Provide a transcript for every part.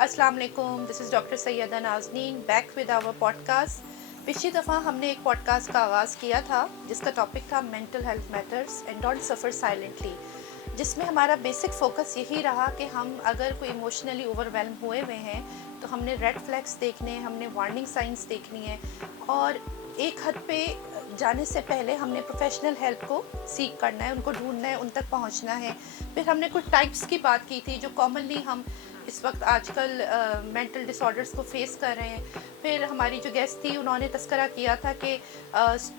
अस्सलाम वालेकुम, this is doctor Syeda Nazneen back with our podcast. पिछली दफ़ा हमने एक पॉडकास्ट का आगाज़ किया था जिसका टॉपिक था mental health matters and don't suffer silently, जिसमें हमारा बेसिक फोकस यही रहा कि हम अगर कोई इमोशनली ओवरवेल्म हुए हुए हैं तो हमने रेड फ्लैग्स देखने हैं, हमने वार्निंग साइंस देखनी है और एक हद पे जाने से पहले हमने प्रोफेशनल हेल्प को सीख करना है, उनको ढूंढना है, उन तक पहुंचना है। फिर हमने कुछ टाइप्स की बात की थी जो कॉमनली हम इस वक्त आजकल मेंटल डिसऑर्डर्स को फेस कर रहे हैं। फिर हमारी जो गेस्ट थी उन्होंने तस्करा किया था कि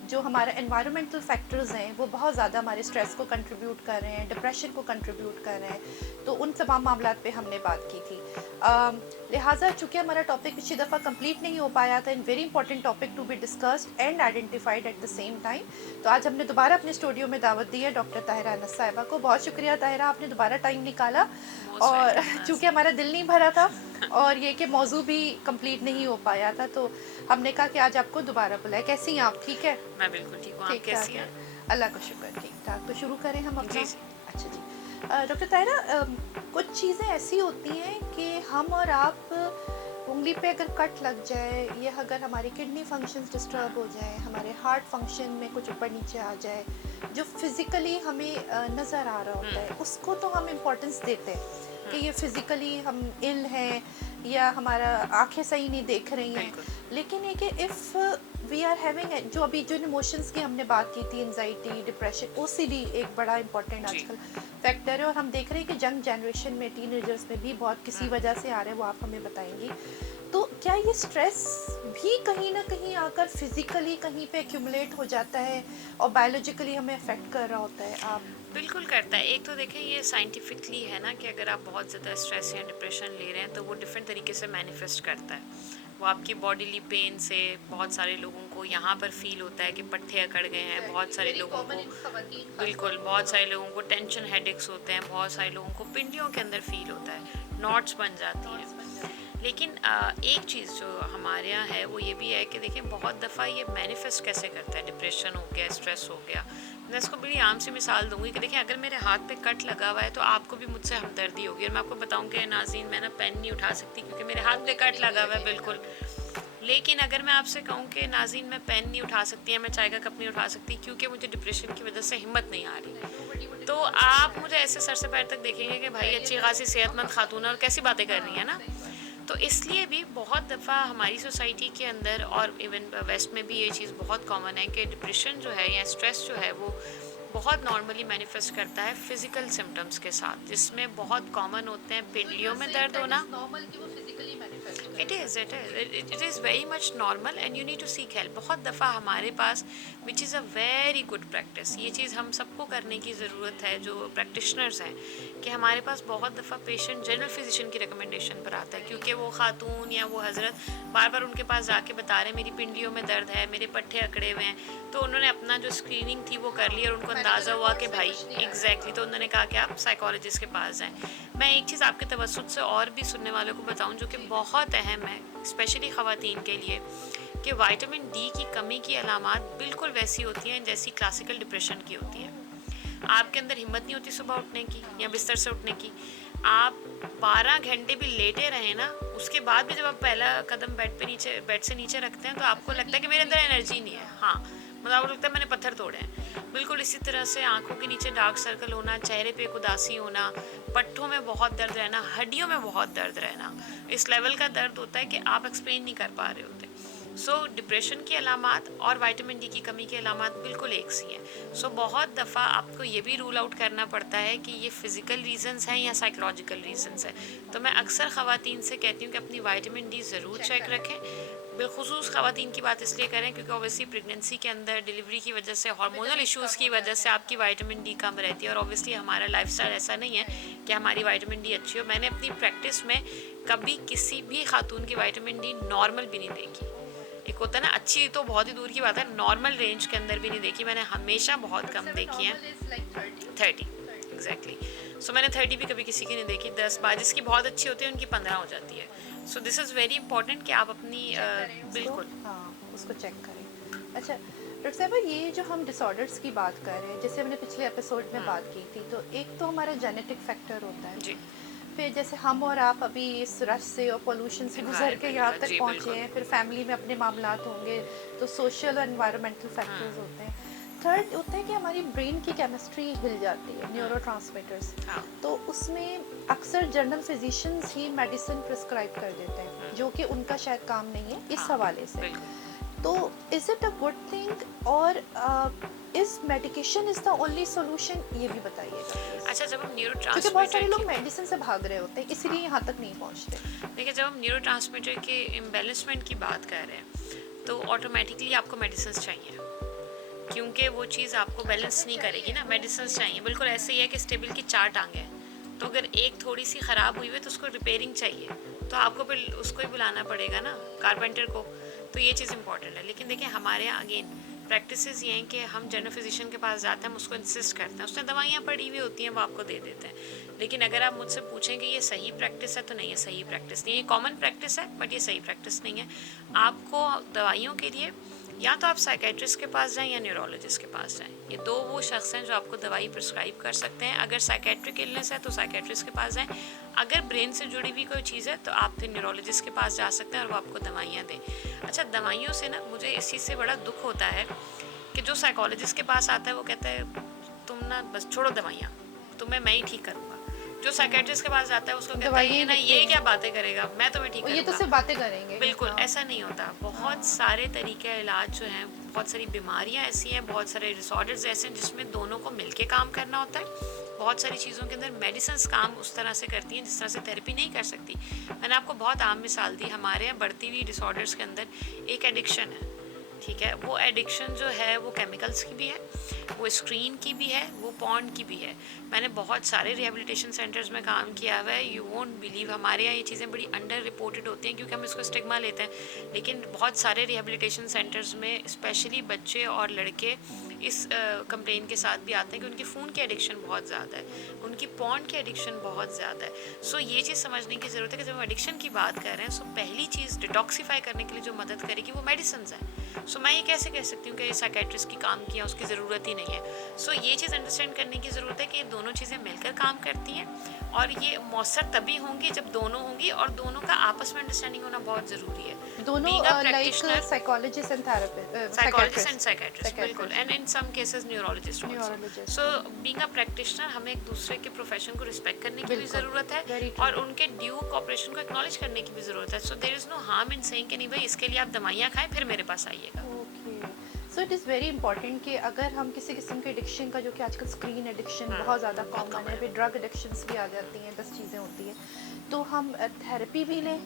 जो हमारा एनवायरमेंटल फैक्टर्स हैं वो बहुत ज़्यादा हमारे स्ट्रेस को कंट्रीब्यूट कर रहे हैं, डिप्रेशन को कंट्रीब्यूट कर रहे हैं। तो उन तमाम मामलों पे हमने बात की थी। लिहाजा चूँकि हमारा टॉपिक पिछली दफ़ा कंप्लीट नहीं हो पाया था, in very important topic to be discussed and identified at the same time, तो आज हमने दोबारा अपने स्टूडियो में दावत दी है डॉक्टर ताहिरा अनस साहिबा को। बहुत शुक्रिया ताहिरा, आपने दोबारा टाइम निकाला। और चूँकि हमारा दिल नहीं भरा था और ये कि मौजू भी कंप्लीट नहीं हो पाया था, तो हमने कहा कि आज आपको दोबारा बुलाए। कैसी हैं आप? ठीक है? मैं बिल्कुल ठीक हूँ। आप ठीक ठाक कैसी है, हैं? अल्लाह का शुक्र, ठीक ठाक। तो शुरू करें हम अपना? जी जी। अच्छा जी। डॉक्टर ताहिरा, कुछ चीज़ें ऐसी होती हैं कि हम और आप उंगली पे अगर कट लग जाए या अगर हमारी किडनी फंक्शंस डिस्टर्ब हो जाए, हमारे हार्ट फंक्शन में कुछ ऊपर नीचे आ जाए, जो फिज़िकली हमें नज़र आ रहा होता है, उसको तो हम इम्पोर्टेंस देते हैं कि ये फिज़िकली हम इल हैं या हमारा आंखें सही नहीं देख रही हैं। बिल्कुल। लेकिन ये कि इफ़ वी आर हैविंग जो अभी जो इमोशंस की हमने बात की थी, एंजाइटी, डिप्रेशन, ओसीडी एक बड़ा इंपॉर्टेंट जी। आजकल फैक्टर है और हम देख रहे हैं कि यंग जनरेशन में, टीनेजर्स में भी बहुत किसी वजह से आ रहे हैं, वो आप हमें बताएंगी। तो क्या ये स्ट्रेस भी कहीं ना कहीं आकर फिजिकली कहीं पे एक्यूमुलेट हो जाता है और बायोलॉजिकली हमें अफेक्ट कर रहा होता है? आप बिल्कुल करता है। एक तो देखिए ये साइंटिफिकली है ना कि अगर आप बहुत ज़्यादा स्ट्रेस या डिप्रेशन ले रहे हैं तो वो डिफरेंट तरीके से मैनिफेस्ट करता है। वो आपकी बॉडीली पेन से बहुत सारे लोगों को यहाँ पर फील होता है कि पट्टे अकड़ गए हैं, बहुत सारे लोगों को बिल्कुल, बहुत सारे लोगों को टेंशन हेडेक्स होते हैं, बहुत सारे लोगों को पिंडियों के अंदर फील होता है, नॉट्स बन जाती हैं। लेकिन एक चीज़ जो हमारे यहाँ है वो ये भी है कि देखिए बहुत दफ़ा ये मैनिफेस्ट कैसे करता है, डिप्रेशन हो गया, स्ट्रेस हो गया। मैं इसको बड़ी आम सी मिसाल दूंगी कि देखिए अगर मेरे हाथ पे कट लगा हुआ है तो आपको भी मुझसे हमदर्दी होगी और मैं आपको बताऊं कि नाज़रीन मैं ना पेन नहीं उठा सकती क्योंकि मेरे हाथ पे कट लगा हुआ है बिल्कुल। लेकिन अगर मैं आपसे कहूँ कि नाज़रीन मैं पेन नहीं उठा सकती या मैं चाय का कप नहीं उठा सकती क्योंकि मुझे डिप्रेशन की वजह से हिम्मत नहीं आ रही, तो आप मुझे ऐसे सर से पैर तक देखेंगे कि भाई अच्छी खासी सेहतमंद खातून है और कैसी बातें कर रही है ना। तो इसलिए भी बहुत दफ़ा हमारी सोसाइटी के अंदर और इवन वेस्ट में भी ये चीज़ बहुत कॉमन है कि डिप्रेशन जो है या स्ट्रेस जो है वो बहुत नॉर्मली मैनिफेस्ट करता है फिजिकल सिम्टम्स के साथ, जिसमें बहुत कॉमन होते हैं पिंडलियों में दर्द होना। It is very much normal and you need to seek help. बहुत दफ़ा हमारे पास which is a very good practice, ये चीज़ हम सबको करने की ज़रूरत है जो प्रैक्टिशनर्स हैं, कि हमारे पास बहुत दफ़ा पेशेंट जनरल फिजिशियन की रिकमेंडेशन पर आता है क्योंकि वो खातून या वो हज़रत बार बार उनके पास जाके बता रहे मेरी पिंडियों में दर्द है, मेरे पट्टे अकड़े हुए हैं, तो उन्होंने अपना जो स्क्रीनिंग थी वो कर ली और उनको अंदाज़ा हुआ कि भाई एग्जैक्टली, तो उन्होंने कहा कि आप साइकोलॉजिस्ट के पास जाएं। मैं एक चीज़ आपके तवज्जुद से और भी सुनने वालों को बताऊं जो कि बहुत अहम है स्पेशली ख़वातीन के लिए, कि विटामिन डी की कमी की अलामात बिल्कुल वैसी होती हैं जैसी क्लासिकल डिप्रेशन की होती है। आपके अंदर हिम्मत नहीं होती सुबह उठने की या बिस्तर से उठने की, आप 12 घंटे भी लेटे रहे ना, उसके बाद भी जब आप पहला कदम बेड से नीचे रखते हैं तो आपको लगता है कि मेरे अंदर एनर्जी नहीं है। हाँ, मतलब आपको लगता है मैंने पत्थर तोड़े हैं। बिल्कुल इसी तरह से आंखों के नीचे डार्क सर्कल होना, चेहरे पे उदासी होना, पट्टों में बहुत दर्द रहना, हड्डियों में बहुत दर्द रहना, इस लेवल का दर्द होता है कि आप एक्सप्लेन नहीं कर पा रहे होते। डिप्रेशन की अलामात और विटामिन डी की कमी की अलामात बिल्कुल एक सी हैं। बहुत दफ़ा आपको ये भी रूल आउट करना पड़ता है कि ये फ़िज़िकल रीज़न्स हैं या साइकोलॉजिकल रीज़न्स हैं। तो मैं अक्सर ख़वातीन से कहती हूँ कि अपनी विटामिन डी ज़रूर चेक रखें। बिलखुसूस ख़वातीन की बात इसलिए करें क्योंकि ऑब्वियसली प्रेगनेंसी के अंदर डिलीवरी की वजह से, हार्मोनल इश्यूज़ की वजह से आपकी विटामिन डी कम रहती है और ऑब्वियसली हमारा लाइफस्टाइल ऐसा नहीं है कि हमारी विटामिन डी अच्छी हो। मैंने अपनी प्रैक्टिस में कभी किसी भी खातून की विटामिन डी नॉर्मल भी नहीं देखी। एक होता है ना अच्छी, तो बहुत ही दूर की बात है, नॉर्मल रेंज के अंदर भी नहीं देखी मैंने, हमेशा बहुत कम देखी है। 30 एग्जैक्टली। सो मैंने 30 भी कभी किसी की नहीं देखी। 10 12 जिसकी बहुत अच्छी होती है उनकी 15 हो जाती है। So this is very important कि आप अपनी बिल्कुल उसको चेक करें। अच्छा डॉक्टर साहब, ये जो हम डिसऑर्डर्स की बात कर रहे हैं, जैसे हमने पिछले एपिसोड में बात की थी, तो एक तो हमारा जेनेटिक फैक्टर होता है। जी फिर जैसे हम और आप अभी इस रश से और पोल्यूशन से गुजर के यहाँ Environment का, तक जी पहुँचे बिल्कुल। हैं, फिर फैमिली में अपने मामलात होंगे, तो सोशल और एनवायरमेंटल फैक्टर्स हम्म। होते हैं। थर्ड होता है कि हमारी ब्रेन की केमिस्ट्री हिल जाती है, न्यूरो ट्रांसमीटर्स। हाँ। तो उसमें अक्सर जनरल फिजिशियंस ही मेडिसिन प्रिस्क्राइब कर देते हैं, जो कि उनका शायद काम नहीं है इस हाँ, हवाले से। बिल्कुल। तो is it a good thing, और is medication is the only solution, ये भी बताइएगा प्लीज। अच्छा, जब हम न्यूरो क्योंकि बहुत सारे ट्रांसमीटर लोग की मेडिसिन से भाग रहे होते हैं, इसीलिए हाँ, यहाँ तक नहीं पहुँचते। देखिए जब हम न्यूरो ट्रांसमीटर के इम्बेलेंसमेंट की बात कर रहे हैं तो ऑटोमेटिकली आपको मेडिसिन चाहिए, क्योंकि वो चीज़ आपको बैलेंस नहीं करेगी ना। मेडिसिन चाहिए, बिल्कुल ऐसे ही है कि स्टेबल की 4 टांगें हैं, तो अगर एक थोड़ी सी ख़राब हुई है तो उसको रिपेयरिंग चाहिए, तो आपको फिर उसको ही बुलाना पड़ेगा ना, कारपेंटर को। तो ये चीज़ इंपॉर्टेंट है। लेकिन देखिए हमारे यहाँ अगेन प्रैक्टिसेस ये हैं कि हम जनरल फिजिशियन के पास जाते हैं, हम उसको इंसिस्ट करते हैं, उसने दवाइयाँ पड़ी हुई होती हैं वो आपको दे देते हैं। लेकिन अगर आप मुझसे पूछें कि ये सही प्रैक्टिस है, तो नहीं, ये सही प्रैक्टिस नहीं है। ये कॉमन प्रैक्टिस है बट ये सही प्रैक्टिस नहीं है। आपको दवाइयों के लिए या तो आप साइकेट्रिस्ट के पास जाएं या न्यूरोलॉजिस्ट के पास जाएं। ये दो वो शख्स हैं जो आपको दवाई प्रिस्क्राइब कर सकते हैं। अगर साइकेट्रिक इलनेस है तो साइकेट्रिस्ट के पास जाएं। अगर ब्रेन से जुड़ी हुई कोई चीज़ है तो आप फिर न्यूरोलॉजिस्ट के पास जा सकते हैं और वो आपको दवाइयाँ दें। अच्छा, दवाइयों से ना मुझे इस चीज़ से बड़ा दुख होता है कि जो साइकोलॉजिस्ट के पास आता है वो कहता है तुम ना बस छोड़ो दवाइयाँ, तुम्हें मैं ही ठीक करूँगा। जो साइकेट्रिस्ट के पास जाता है उसको कहता है ये ना, ये क्या बातें करेगा, मैं तुम्हें ठीक ये तो करूँगा। सिर्फ बातें करेंगे। बिल्कुल हाँ। ऐसा नहीं होता। बहुत सारे तरीके इलाज जो हैं, बहुत सारी बीमारियां ऐसी हैं, बहुत सारे डिसऑर्डर्स ऐसे हैं जिसमें दोनों को मिलके काम करना होता है। बहुत सारी चीज़ों के अंदर मेडिसिन काम उस तरह से करती हैं जिस तरह से थेरेपी नहीं कर सकती। मैंने आपको बहुत आम मिसाल दी। हमारे यहाँ बढ़ती हुई डिसऑर्डर्स के अंदर एक एडिक्शन है, ठीक है। वो एडिक्शन जो है वो केमिकल्स की भी है, वो स्क्रीन की भी है, वो पॉर्न की भी है। मैंने बहुत सारे रिहेबिलिटेशन सेंटर्स में काम किया हुआ है। यू वोंट बिलीव, हमारे यहाँ ये चीज़ें बड़ी अंडर रिपोर्टेड होती हैं क्योंकि हम इसको स्टिग्मा लेते हैं। लेकिन बहुत सारे रिहेबिलिटेशन सेंटर्स में स्पेशली बच्चे और लड़के इस कंप्लेन के साथ भी आते हैं कि उनकी फ़ोन की एडिक्शन बहुत ज़्यादा है, उनकी पॉर्न की एडिक्शन बहुत ज़्यादा है। सो ये चीज़ समझने की ज़रूरत है कि जब हम एडिक्शन की बात कर रहे हैं, सो पहली चीज़ डिटॉक्सीफाई करने के लिए जो मदद करेगी वो मेडिसिन है। सो मैं ये कैसे कह सकती हूँ कि ये साइकेट्रिस्ट की काम किया, उसकी ज़रूरत ही नहीं है। सो ये चीज़ अंडरस्टैंड करने की ज़रूरत है कि ये दोनों चीज़ें मिलकर काम करती हैं और ये मौसर तभी होंगी जब दोनों होंगी, और दोनों का आपस में अंडरस्टैंडिंग होना बहुत ज़रूरी है। दोनों Being a like practitioner, psychologist and therapist, psychologist and psychiatrist, बिल्कुल, and in some cases neurologist also. Neurologist. So being a practitioner हमें एक दूसरे के प्रोफेशन को रिस्पेक्ट करने की भी बिल्कुल, ज़रूरत है very true. और उनके ड्यू कॉपरेशन को एक्नॉलेज करने की भी ज़रूरत है। So there is no harm in saying कि नहीं भाई इसके लिए आप दवाइयाँ खाएं फिर मेरे पास आइएगा। Okay, so it is very important कि अगर हम किसी किस्म के एडिक्शन का, जो कि आजकल स्क्रीन एडिक्शन बहुत ज़्यादा कॉमन है, फिर ड्रग एडिक्शंस भी आ जाती हैं, 10 चीज़ें होती हैं, तो हम थेरेपी भी लें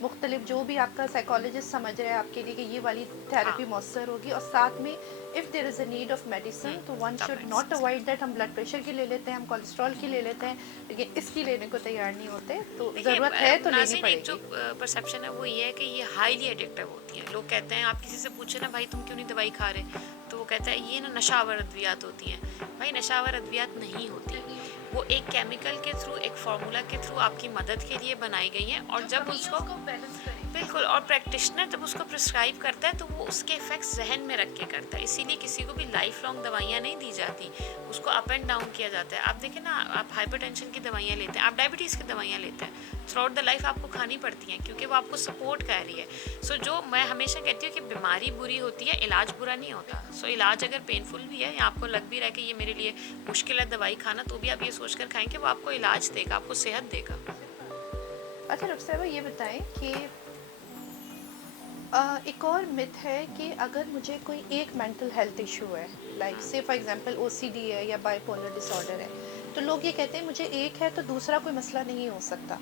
मुख्तलिफ, जो भी आपका साइकोलॉजिस्ट समझ रहा है आपके लिए कि ये वाली थेरेपी हाँ। मौसर होगी, और साथ में if there is a need of medicine तो वन तब should medicines. Not avoid that. हम ब्लड प्रेशर की ले लेते हैं, हम कोलेस्ट्रॉल की ले लेते हैं, लेकिन इसकी लेने को तैयार नहीं होते, तो देखिए, ज़रूरत है तो लेनी नाज़रीन, एक जो पड़ेगी। परसेप्शन है वो ये है कि ये हाईली एडिक्टिव होती हैं। लोग कहते हैं, आप किसी से पूछे ना भाई तुम क्यों नहीं दवाई खा रहे, तो वो कहता है ये ना नशावर अद्वियात होती हैं। भाई नशावर अद्वियात नहीं होती, वो एक केमिकल के थ्रू, एक फार्मूला के थ्रू आपकी मदद के लिए बनाई गई हैं, और जब उसको बिल्कुल, और प्रैक्टिशनर जब उसको प्रिस्क्राइब करता है तो वो उसके इफ़ेक्ट्स जहन में रख के करता है। इसीलिए किसी को भी लाइफ लॉन्ग दवाइयाँ नहीं दी जाती, उसको अप एंड डाउन किया जाता है। आप देखें ना, आप हाइपरटेंशन की दवाइयाँ लेते हैं, आप डायबिटीज़ की दवाइयाँ लेते हैं, थ्रू आउट द लाइफ आपको खानी पड़ती हैं क्योंकि वो आपको सपोर्ट कर रही है। सो जो मैं हमेशा कहती हूँ कि बीमारी बुरी होती है, इलाज बुरा नहीं होता। सो इलाज अगर पेनफुल भी है या आपको लग भी रहा है कि ये मेरे लिए मुश्किल है दवाई खाना, तो भी आप ये सोच कर खाएँ कि वो आपको इलाज देगा, आपको सेहत देगा। अच्छा रुखसाना, ये बताएं कि एक और मिथ है कि अगर मुझे कोई एक मेंटल हेल्थ इशू है, लाइक से फॉर एग्जांपल ओसीडी है या बाइपोलर डिसऑर्डर है, तो लोग ये कहते हैं मुझे एक है तो दूसरा कोई मसला नहीं हो सकता,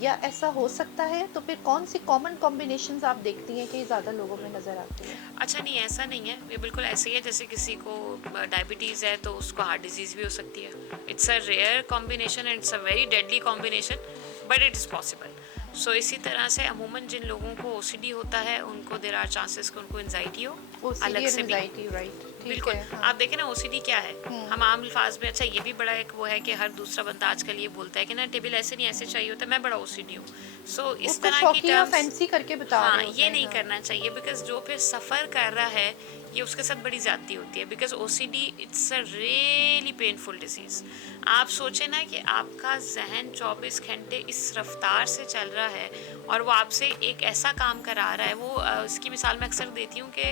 या ऐसा हो सकता है? तो फिर कौन सी कॉमन कॉम्बिनेशंस आप देखती हैं कि ज़्यादा लोगों में नज़र आती है? अच्छा नहीं, ऐसा नहीं है, ये बिल्कुल ऐसे ही है जैसे किसी को डायबिटीज़ है तो उसको हार्ट डिजीज़ भी हो सकती है। It's a rare combination and it's a very deadly combination, but it is possible. So इसी तरह से अमूमन जिन लोगों को ओसीडी होता है उनको देयर आर चांसेस कि उनको एंजाइटी हो ओसीडी अलग से भी। एंजाइटी, राइट, ठीक बिल्कुल, है, हाँ। आप देखें ना ओसीडी क्या है, हम आम अल्फाज में, अच्छा ये भी बड़ा एक वो है कि हर दूसरा बंदा आजकल ये बोलता है कि ना टेबल ऐसे नहीं ऐसे चाहिए होता, मैं बड़ा ओसीडी हूँ। सो इस उसको तरह की शौकिया टर्म्स, फैंसी करके बता हाँ, रहे होते ये हैं, नहीं हाँ। करना चाहिए, बिकॉज जो फिर सफ़र कर रहा है ये उसके साथ बड़ी ज़्यादती होती है, because OCD it's a really painful disease. आप सोचें ना कि आपका जहन 24 घंटे इस रफ्तार से चल रहा है और वो आपसे एक ऐसा काम करा रहा है, वो इसकी मिसाल मैं अक्सर देती हूँ कि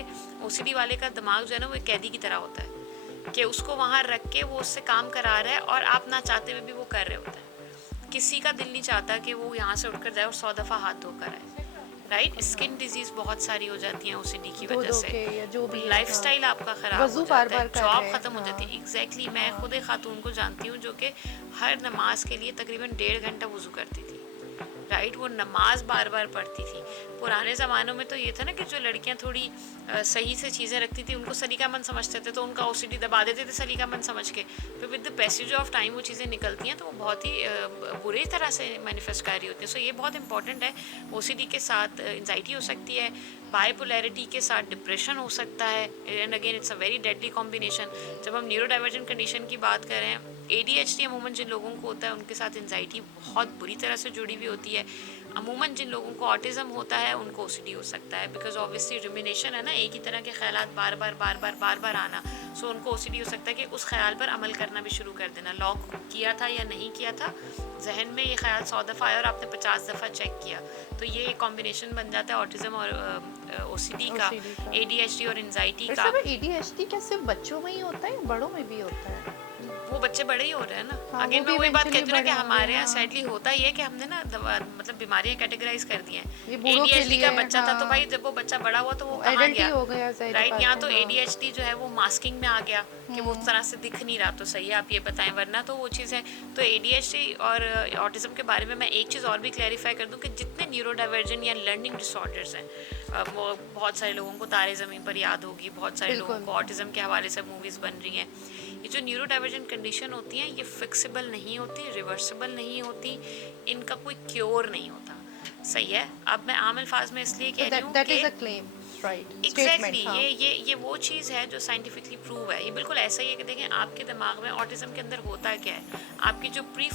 OCD वाले का दिमाग जो है ना वो एक कैदी की तरह होता है कि उसको वहाँ रख के वो उससे काम करा रहा है और आप ना चाहते हुए भी वो कर रहे होते हैं। किसी का दिल नहीं चाहता कि वो यहाँ से उठकर जाए और 100 दफ़ा हाथ धोकर आए, राइट। स्किन डिजीज बहुत सारी हो जाती हैं OCD की वजह से, या जो भी लाइफस्टाइल आपका खराब वज़ू हो जाता है, बार-बार कर जॉब रहे हैं, खत्म हो जाती है। एग्जैक्टली मैं खुद एक खातून को जानती हूँ जो कि हर नमाज के लिए तकरीबन 1.5 घंटा वज़ू करती थी, राइट। वो नमाज बार बार पढ़ती थी। पुराने ज़मानों में तो ये था ना कि जो लड़कियां थोड़ी सही से चीज़ें रखती थी उनको सलीकामंद समझते थे, तो उनका OCD दबा देते थे सलीकामंद समझ के। फिर with the passage of time वो चीज़ें निकलती हैं तो वो बहुत ही बुरी तरह से मैनिफेस्ट कर रही होती है। सो ये बहुत इंपॉर्टेंट है। OCD के साथ एंजाइटी हो सकती है, बाइपोलैरिटी के साथ डिप्रेशन हो सकता है, and again it's a very deadly combination. जब हम न्यूरो डाइवर्जेंट कंडीशन की बात करें, ADHD अमूमन जिन लोगों को होता है उनके साथ एंजाइटी बहुत बुरी तरह से जुड़ी हुई होती है। अमूमन जिन लोगों को ऑटिज़म होता है उनको OCD हो सकता है, बिकॉज ऑब्वियसली रुमिनेशन है ना, एक ही तरह के ख्यालात बार बार आना। सो उनको OCD हो सकता है कि उस ख्याल पर अमल करना भी शुरू कर देना। लॉक किया था या नहीं किया था, जहन में ये ख्याल 100 दफ़ा आया और आपने 50 दफ़ा चेक किया, तो ये एक कॉम्बिनेशन बन जाता है ऑटिज़म और OCD का, ADHD और एंजाइटी का। ADHD क्या सिर्फ बच्चों में ही होता है या बड़ों में भी होता है? वो बच्चे बड़े ही हो रहे हैं ना। हाँ, अगेन वो मैं भी वही बात eventually कहती हूँ ना कि बड़े होंगे, हमारे यहाँ हाँ। सैडली होता ही है कि हमने ना मतलब बीमारियां कैटेगराइज कर दी हैं। ये बूढ़ों के ADHD का लिए, बच्चा था तो हाँ। भाई जब वो बच्चा बड़ा हुआ तो वो कहाँ एडल्ट ही गया, हो गया, ज़ाहिर राइट। बात यहाँ है, तो हाँ। ADHD जो है वो मास्किंग में आ गया कि वो उस तरह से दिख नहीं रहा, तो सही है आप ये बताएं, वरना तो वो चीज़ है। तो ADHD और ऑटिज्म के बारे में मैं एक चीज़ और भी क्लैरिफाई कर दूँ कि जितने न्यूरो डाइवर्जेंट या लर्निंग डिसऑर्डर्स हैं, बहुत सारे लोगों को तारे ज़मीन पर याद होगी, बहुत सारे लोगों को ऑटिज्म के हवाले से मूवीज़ बन रही हैं। ये जो न्यूरो डाइवर्जेंट कंडीशन होती हैं ये फिक्सिबल नहीं होती, रिवर्सिबल नहीं होती, इनका कोई क्योर नहीं होता, सही है। अब मैं आम अल्फाज में इसलिए कह रही हूँ कि एग्जैक्टली ये वो चीज़ है जो साइंटिफिकली प्रूव है। ये बिल्कुल ऐसा ही है कि देखें आपके दिमाग में ऑटिज्म के अंदर होता क्या है, आपकी जो प्री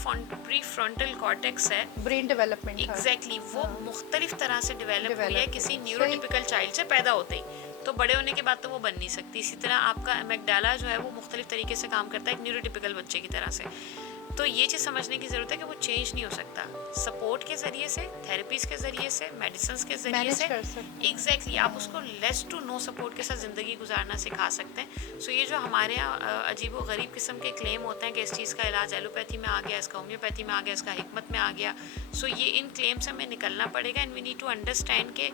फ्रंटल कॉर्टेक्स है, ब्रेन डेवलपमेंट एग्जैक्टली वो मुख्तलिफ तरह से डेवलप हुई है Develop किसी हुई, न्यूरोटिपिकल चाइल्ड से पैदा होते ही, तो बड़े होने के बाद तो वो बन नहीं सकती। इसी तरह आपका एमिगडाला जो है वो मुख्तलिफ तरीके से काम करता है एक न्यूरोटिपिकल बच्चे की तरह से। तो ये चीज़ समझने की ज़रूरत है कि वो चेंज नहीं हो सकता सपोर्ट के ज़रिए से, थेरेपीज़ के ज़रिए से, मेडिसिन के ज़रिए मैनेज से। कर सकते हैं। एग्जैक्टली आप उसको लेस टू नो सपोर्ट के साथ ज़िंदगी गुजारना सिखा सकते हैं। सो ये जो हमारे यहाँ अजीब व गरीब किस्म के क्लेम होते हैं कि इस चीज़ का इलाज एलोपैथी में आ गया, इसका होम्योपैथी में आ गया, इसका हिकमत में आ गया, सो ये इन क्लेम से हमें निकलना पड़ेगा। And we need to understand के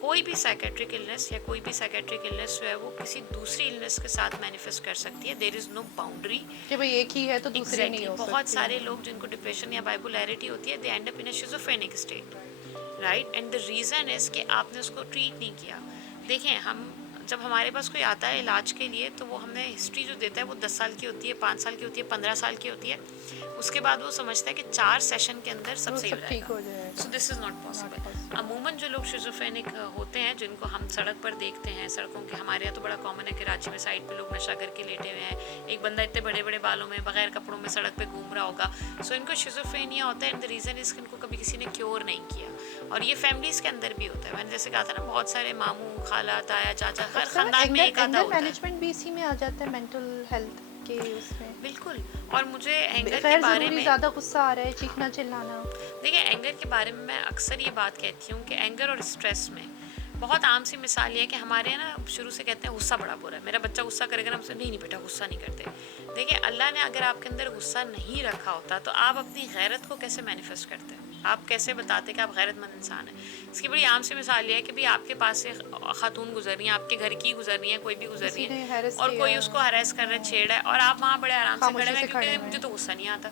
कोई भी साइकेट्रिक इलनेस या कोई भी साइकेट्रिक इलनेस जो है वो किसी दूसरी इलनेस के साथ मैनिफेस्ट कर सकती है। देयर इज़ नो बाउंड्री कि भाई एक ही है तो दूसरी नहीं हो सकती। बहुत सारे लोग जिनको डिप्रेशन या बाइपोलैरिटी होती है they end up in a schizophrenic state, right. And the reason is कि आपने उसको ट्रीट नहीं किया। देखें हम जब हमारे पास कोई आता है इलाज के लिए तो वो हमें हिस्ट्री जो देता है वो 10 साल की होती है, 5 साल की होती है, 15 साल की होती है। उसके बाद वो समझता है कि 4 सेशन के अंदर सब सही हो जाएगा। सो दिस इज़ नॉट पॉसिबल। अमूमन जो लोग शिज़ोफ्रेनिक होते हैं जिनको हम सड़क पर देखते हैं, सड़कों के हमारे यहाँ तो बड़ा कॉमन है कि रांची में साइड पे लोग नशा करके लेटे हुए हैं, एक बंदा इतने बड़े बड़े बालों में बगैर कपड़ों में सड़क पे घूम रहा होगा। सो इनको शिज़ोफ्रेनिया होता है एंड द रीज़न इज़ इनको कभी किसी ने क्योर नहीं किया। और ये फैमिलीज़ के अंदर भी होता है। मैंने जैसे कहा था ना, बहुत सारे मामू, खाला, ताया, चाचा, हर खानदान में एक आधा होता है। मैनेजमेंट भी इसी में आ जाता है, मेंटल हेल्थ के उसमें। बिल्कुल। और मुझे एंगर के खैर बारे ज़रूरी में ज़्यादा गुस्सा आ रहा है, चीखना चिल्लाना। देखिए एंगर के बारे में मैं अक्सर ये बात कहती हूँ कि एंगर और स्ट्रेस में बहुत आम सी मिसाल ये है कि हमारे यहाँ ना शुरू से कहते हैं गुस्सा बड़ा बुरा है, मेरा बच्चा गुस्सा करेगा ना, हमसे नहीं बेटा गुस्सा नहीं करते। देखिए अल्लाह ने अगर आपके अंदर गुस्सा नहीं रखा होता तो आप अपनी गैरत को कैसे मैनिफेस्ट करते हैं, आप कैसे बताते कि आप गैरतमंद इंसान हैं। इसकी बड़ी आम सी मिसाल ये है कि भाई आपके पास से खातून गुजर रही है, आपके घर की गुजर रही है, कोई भी गुजर रही है और कोई उसको हरास कर रहा है, छेड़ है, और आप वहाँ बड़े आराम से खड़े हैं क्योंकि मुझे तो गुस्सा नहीं आता।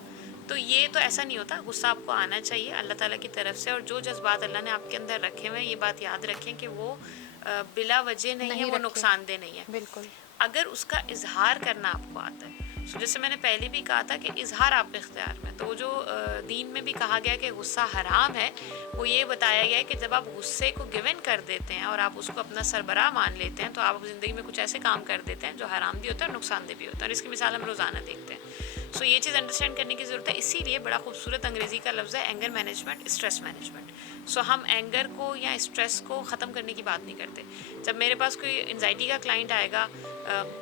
तो ये तो ऐसा नहीं होता, गुस्सा आपको आना चाहिए अल्लाह ताला की तरफ से। और जो जज्बात अल्लाह ने आपके अंदर रखे हुए हैं ये बात याद रखें कि वो बिला वजह नहीं है, वो नुकसानदेह नहीं है। बिल्कुल। अगर उसका इजहार करना आपको आता है सो जैसे मैंने पहले भी कहा था कि इजहार आपके इख्तियार में, तो जो दीन में भी कहा गया कि गुस्सा हराम है, वो ये बताया गया है कि जब आप गुस्से को गिवन कर देते हैं और आप उसको अपना सरबराह मान लेते हैं तो आप ज़िंदगी में कुछ ऐसे काम कर देते हैं जो हराम भी होता है और नुकसानदेह भी होता है, और इसकी मिसाल हम रोज़ाना देखते हैं। सो ये चीज़ अंडरस्टैंड करने की ज़रूरत है। इसीलिए बड़ा खूबसूरत अंग्रेज़ी का लफ्ज़ है एंगर मैनेजमेंट, स्ट्रेस मैनेजमेंट। सो हम एंगर को या स्ट्रेस को ख़त्म करने की बात नहीं करते। जब मेरे पास कोई एंजाइटी का क्लाइंट आएगा,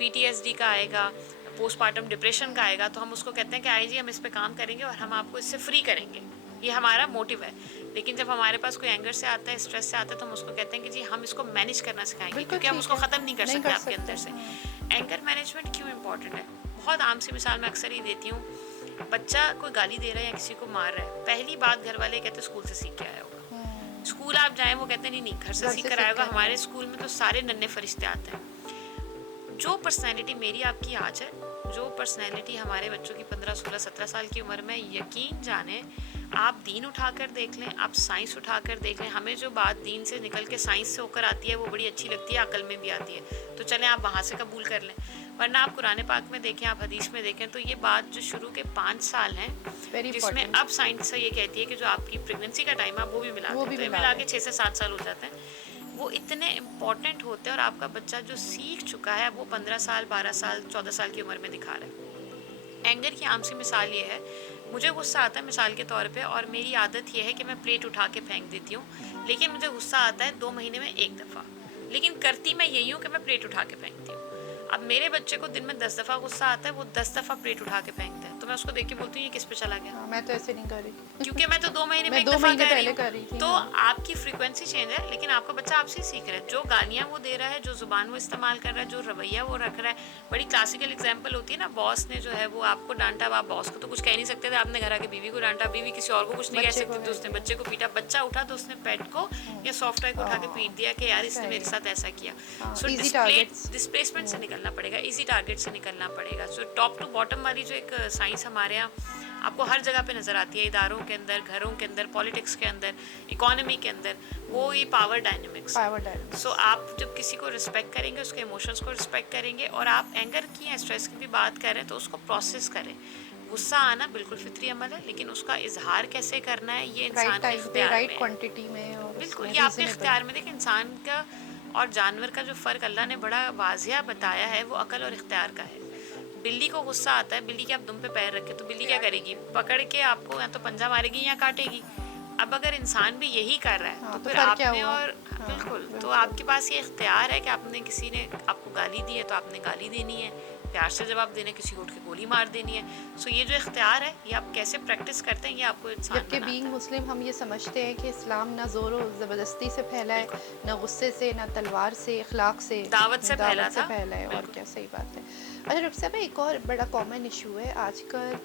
PTSD का आएगा, पोस्टमार्टम डिप्रेशन का आएगा, तो हम उसको कहते हैं कि आई जी हम इस पे काम करेंगे और हम आपको इससे फ्री करेंगे, ये हमारा मोटिव है। लेकिन जब हमारे पास कोई एंगर से आता है, स्ट्रेस से आता है, तो हम उसको कहते हैं कि जी हम इसको मैनेज करना सिखाएंगे, क्योंकि हम उसको ख़त्म नहीं कर सकते आपके अंदर से। एंगर मैनेजमेंट क्यों इंपॉर्टेंट है? बहुत आम सी मिसाल मैं अक्सर ही देती हूँ। बच्चा कोई गाली दे रहा है या किसी को मार रहा है, पहली बात घर वाले कहते हैं स्कूल से सीख के आया होगा। स्कूल आप जाएं, वो कहते हैं नहीं घर से सीख कर आया होगा। हमारे स्कूल में तो सारे नन्हे फरिश्ते आते हैं। जो पर्सनैलिटी मेरी आपकी आज है, जो पर्सनैलिटी हमारे बच्चों की 15, 16, 17 साल की उम्र में, यकीन जाने आप दीन उठाकर देख लें, आप साइंस उठाकर देख लें, हमें जो बात दीन से निकल के साइंस से होकर आती है वो बड़ी अच्छी लगती है, अकल में भी आती है, तो चलें आप वहाँ से कबूल कर लें। वरना आप कुरान पाक में देखें, आप हदीस में देखें, तो ये बात जो शुरू के 5 साल हैं, जिसमें अब साइंस ये कहती है कि जो आपकी प्रेगनेंसी का टाइम है वो भी मिला दें, तो ये मिला के 6 से 7 साल हो जाते हैं, वो इतने इम्पॉर्टेंट होते हैं। और आपका बच्चा जो सीख चुका है वो 15 साल, 12 साल, 14 साल की उम्र में दिखा रहा है। एंगर की आम सी मिसाल ये है, मुझे गुस्सा आता है मिसाल के तौर पे, और मेरी आदत ये है कि मैं प्लेट उठा के फेंक देती हूँ, लेकिन मुझे गुस्सा आता है 2 महीने में 1 दफ़ा, लेकिन करती मैं यही हूँ कि मैं प्लेट उठा के फेंकती हूँ। अब मेरे बच्चे को दिन में 10 दफ़ा गुस्सा आता है, वो 10 दफ़ा प्लेट उठा के फेंकता है, तो मैं उसको देख के बोलती हूँ ये किस पे चला गया। मैं तो ऐसे नहीं कर रही, क्योंकि मैं तो 2 महीने में 1 दफ़ा कर रही हूँ। तो आपकी फ्रीक्वेंसी चेंज है, लेकिन आपका बच्चा आपसे सीख रहा है। जो गालियाँ वो दे रहा है, जो जुबान वो इस्तेमाल कर रहा है, जो रवैया वो रख रहा है। बड़ी क्लासिकल एग्जाम्पल होती है ना, बॉस ने जो है वो आपको डांटा, आप बॉस को तो कुछ कह नहीं सकते थे, आपने घर आके बीवी को डांटा, बीवी किसी और को कुछ नहीं कह सकती, तो उसने बच्चे को पीटा, बच्चा उठा तो उसने पेट को या सॉफ्ट टॉय को उठा के पीट दिया कि यार इसने मेरे साथ ऐसा किया। सो डिस्प्लेसमेंट से निकलना पड़ेगा, इजी टारगेट से निकलना पड़ेगा। सो टॉप टू बॉटम वाली जो एक साइंस हमारे यहाँ आपको हर जगह पे नज़र आती है, इदारों के अंदर, घरों के अंदर, पॉलिटिक्स के अंदर, इकोनॉमी के अंदर, वो ये पावर डायनेमिक्स। सो आप जब किसी को रिस्पेक्ट करेंगे, उसके इमोशंस को रिस्पेक्ट करेंगे, और आप एंगर की या स्ट्रेस की भी बात करें तो उसको प्रोसेस करें। गुस्सा आना बिल्कुल फितरी अमल है, लेकिन उसका इजहार कैसे करना है ये इंसान के इख्तियार में है। बिल्कुल, ये आपके इख्तियार में। देखिए, इंसान का और जानवर का जो फ़र्क अल्लाह ने बड़ा वाजिया बताया है वो अकल और इख्तियार का है। बिल्ली को गुस्सा आता है, बिल्ली के आप दुम पे पैर रखे तो बिल्ली क्या करेगी? पकड़ के आपको या तो पंजा मारेगी या काटेगी। अब अगर इंसान भी यही कर रहा है तो फिर आपने और बिल्कुल, तो आपके पास ये इख्तियार है कि आपने किसी ने आपको गाली दी है तो आपने गाली देनी है, प्यार से जवाब देना, किसी को उठ के गोली मार देनी है। सो ये जो इख्तियार है ये आप कैसे प्रैक्टिस करते हैं ये आपको इंसान जबकि बीइंग मुस्लिम हम ये समझते हैं कि इस्लाम ना जोर और ज़बरदस्ती से फैला है, ना गुस्से से, ना तलवार से, अखलाक से, दावत से फैला है। और क्या, सही बात है। अच्छा डॉक्टर साहब, एक और बड़ा कॉमन इशू है आजकल,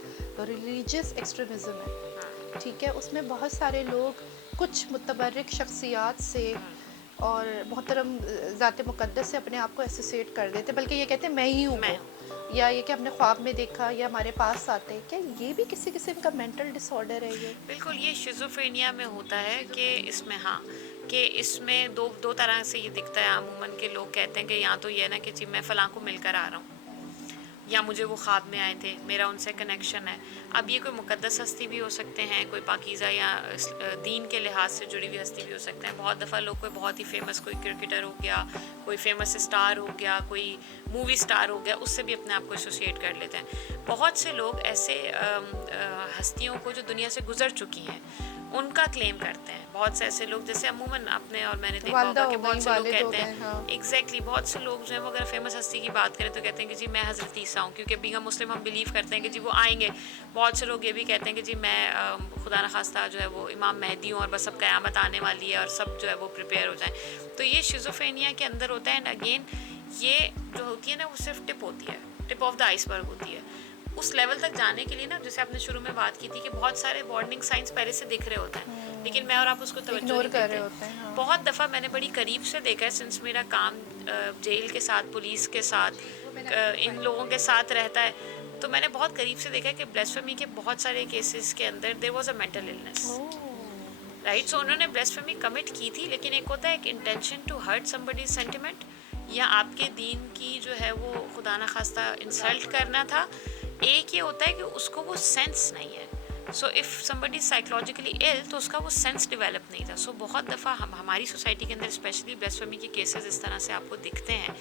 रिलीजियस एक्सट्रीमिज़म है, ठीक है। उसमें बहुत सारे लोग कुछ मुतबर्रिक शख्सियात से और मोहतरम ज़ात मुक़द्दस से अपने आप को एसोसिएट कर देते, बल्कि ये कहते हैं मैं ही हूँ, या ये कि हमने ख्वाब में देखा या हमारे पास आते हैं। क्या ये भी किसी किस्म का मेंटल डिसऑर्डर है? ये बिल्कुल, ये शिज़ोफ्रेनिया में होता है कि इसमें कि इसमें दो तरह से ये दिखता है। अमूमन के लोग कहते हैं कि या तो ये ना कि जी मैं फ़लाँ को मिलकर आ रहा हूँ, या मुझे वो ख्वाब में आए थे, मेरा उनसे कनेक्शन है। अब ये कोई मुक़द्दस हस्ती भी हो सकते हैं, कोई पाकीज़ा या दीन के लिहाज से जुड़ी हुई हस्ती भी हो सकते हैं। बहुत दफ़ा लोग कोई बहुत ही फेमस कोई क्रिकेटर हो गया, कोई फेमस स्टार हो गया, कोई मूवी स्टार हो गया, उससे भी अपने आप को एसोसिएट कर लेते हैं। बहुत से लोग ऐसे हस्तियों को जो दुनिया से गुजर चुकी हैं उनका क्लेम करते हैं। बहुत से ऐसे लोग, जैसे अमूमन आपने और मैंने देखा होगा कि बहुत से लोग कहते हैं एग्जैक्टली बहुत से लोग जो है वो अगर फेमस हस्ती की बात करें तो कहते हैं कि जी मैं हज़रत ईसा हूँ, क्योंकि बीइंग मुस्लिम हम बिलीव करते हैं कि जी वो आएंगे। बहुत से लोग ये भी कहते हैं कि जी मैं खुदा न खास्ता जो है वो इमाम मेहदी हूँ और बस सब क़यामत आने वाली है और सब जो है वो प्रिपेयर हो जाएं। तो ये शिज़ोफ्रेनिया के अंदर होता है। एंड अगेन ये जो होती है ना वो सिर्फ टिप होती है, टिप ऑफ द आइसबर्ग होती है। उस लेवल तक जाने के लिए ना, जैसे आपने शुरू में बात की थी कि बहुत सारे वार्निंग साइंस पहले से दिख रहे होते हैं, लेकिन मैं और आप उसको तवज्जो नहीं कर रहे होते हैं। बहुत दफ़ा मैंने बड़ी करीब से देखा है, सिंस मेरा काम जेल के साथ, पुलिस के साथ, इन लोगों के साथ रहता है, तो मैंने बहुत करीब से देखा है कि ब्लेस्फेमी के बहुत सारे केसेस के अंदर there was a mental illness, right. So उन्होंने ब्लेस्फेमी कमिट की थी, लेकिन एक होता है एक intention to hurt somebody's sentiment, या आपके दीन की जो है वो खुदा न खास्ता इंसल्ट करना था, एक ये होता है कि उसको वो सेंस नहीं है। सो इफ़ समबडी साइकोलॉजिकली इल, तो उसका वो सेंस डेवलप नहीं था। सो बहुत दफ़ा हमारी सोसाइटी के अंदर स्पेशली ब्लास्फेमी के केसेस इस तरह से आपको दिखते हैं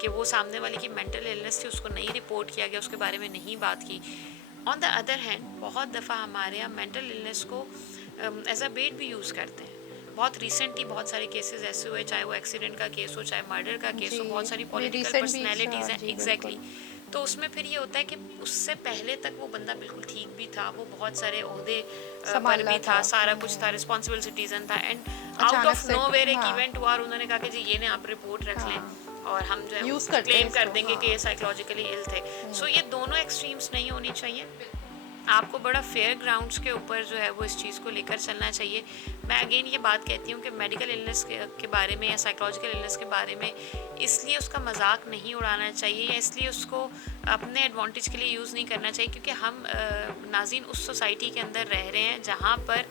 कि वो सामने वाले की मेंटल इलनेस थी, उसको नहीं रिपोर्ट किया गया, उसके बारे में नहीं बात की। ऑन द अदर हैंड बहुत दफ़ा हमारे यहाँ मेंटल इलनेस को एज अ बेट भी यूज़ करते हैं। बहुत रिसेंटली बहुत सारे केसेस ऐसे हुए, चाहे वो एक्सीडेंट का केस हो, चाहे मर्डर का केस हो, जी, बहुत सारी अभी पॉलिटिकल रिसेंट भी पर्सनैलिटीज़ हैं। जी एग्जैक्टली बिल्कुल। तो उसमें फिर ये होता है कि उससे पहले तक वो बंदा बिल्कुल ठीक भी था, वो बहुत सारे ओहदे पर संभालना भी था। था, सारा कुछ था, रिस्पॉन्सिबल सिटीजन था, एंड आउट अचानक ऑफ से नो वेयर एक हाँ, इवेंट हुआ और उन्होंने कहा कि जी ये ने आप रिपोर्ट रख लें हाँ, और हम जो है यूज़ करते हैं क्लेम कर इसको, देंगे कि ये हाँ। साइकोलॉजिकली इल थे। सो ये दोनों एक्सट्रीम्स नहीं होनी चाहिए। आपको बड़ा फेयर ग्राउंड्स के ऊपर जो है वो इस चीज़ को लेकर चलना चाहिए। मैं अगेन ये बात कहती हूँ कि मेडिकल इलनेस के बारे में या साइकोलॉजिकल इलनेस के बारे में इसलिए उसका मजाक नहीं उड़ाना चाहिए या इसलिए उसको अपने एडवांटेज के लिए यूज़ नहीं करना चाहिए, क्योंकि हम नाज़रीन उस सोसाइटी के अंदर रह रहे हैं जहाँ पर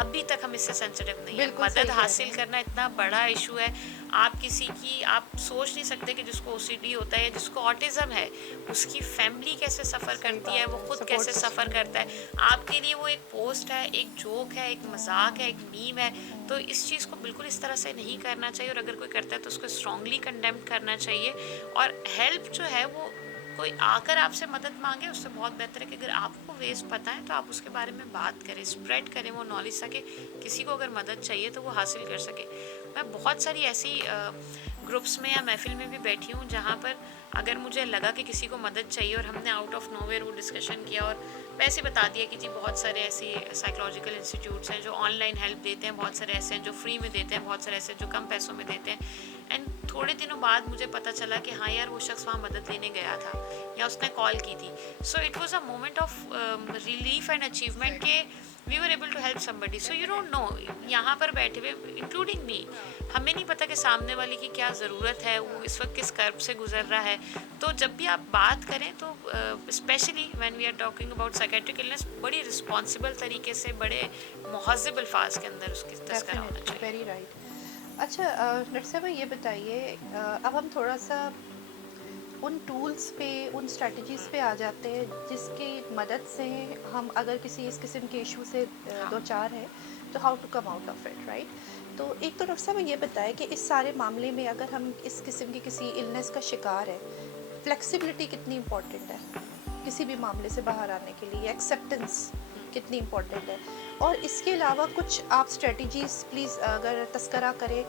अभी तक हम इससे सेंसिटिव नहीं है। बिल्कुल सही मदद कह रहे हासिल हैं। करना इतना बड़ा इशू है। आप किसी की आप सोच नहीं सकते कि जिसको ओसीडी होता है या जिसको ऑटिज्म है, उसकी फैमिली कैसे सफ़र सही करती है, बात वो है, खुद सपोर्ट कैसे सफ़र सिस्टम। करता है। आपके लिए वो एक पोस्ट है, एक जोक है, एक मजाक है, एक मीम है। तो इस चीज़ को बिल्कुल इस तरह से नहीं करना चाहिए, और अगर कोई करता है तो उसको स्ट्रांगली कंडेम करना चाहिए। और हेल्प जो है वो कोई आकर आपसे मदद मांगे उससे बहुत बेहतर है कि अगर आपको वेज पता है तो आप उसके बारे में बात करें, स्प्रेड करें वो नॉलेज, ताकि किसी को अगर मदद चाहिए तो वो हासिल कर सके। मैं बहुत सारी ऐसी ग्रुप्स में या महफिल में भी बैठी हूँ जहाँ पर अगर मुझे लगा कि किसी को मदद चाहिए और हमने आउट ऑफ नोवेयर वो डिस्कशन किया और वैसे बता दिया कि जी बहुत सारे ऐसे साइकोलॉजिकल इंस्टीट्यूट्स हैं जो ऑनलाइन हेल्प देते हैं, बहुत सारे ऐसे हैं जो फ्री में देते हैं, बहुत सारे ऐसे जो कम पैसों में देते हैं। एंड थोड़े दिनों बाद मुझे पता चला कि हाँ यार वो शख्स वहाँ मदद लेने गया था या उसने कॉल की थी। So it was a moment of relief and achievement के we were able to help somebody. So you don't know, यहाँ पर बैठे हुए इंक्लूडिंग मी, हमें नहीं पता कि सामने वाले की क्या ज़रूरत है, वो इस वक्त किस कर्ब से गुजर रहा है। तो जब भी आप बात करें तो specially when we are talking about psychiatric illness, बड़ी रिस्पॉन्सिबल तरीके से, बड़े महज़ब अल्फाज के अंदर उसकी तस्करा होना डेफिनेटली, चाहिए। Very right. अच्छा डॉक्टर साहब ये बताइए, अब हम थोड़ा सा उन टूल्स पे, उन स्ट्रेटजीज़ पे आ जाते हैं जिसकी मदद से हम अगर किसी इस किस्म के इशू से हाँ। दो चार हैं तो how to come out of it, right? तो एक तो डॉक्टर साहब ये बताएं कि इस सारे मामले में अगर हम इस किस्म की किसी इलनेस का शिकार है, फ्लेक्सिबिलिटी कितनी इम्पोर्टेंट है किसी भी मामले से बाहर आने के लिए, एक्सेप्टेंस कितनी इम्पोर्टेंट है? और इसके अलावा कुछ आप स्ट्रेटजीज प्लीज़ अगर तस्करा करें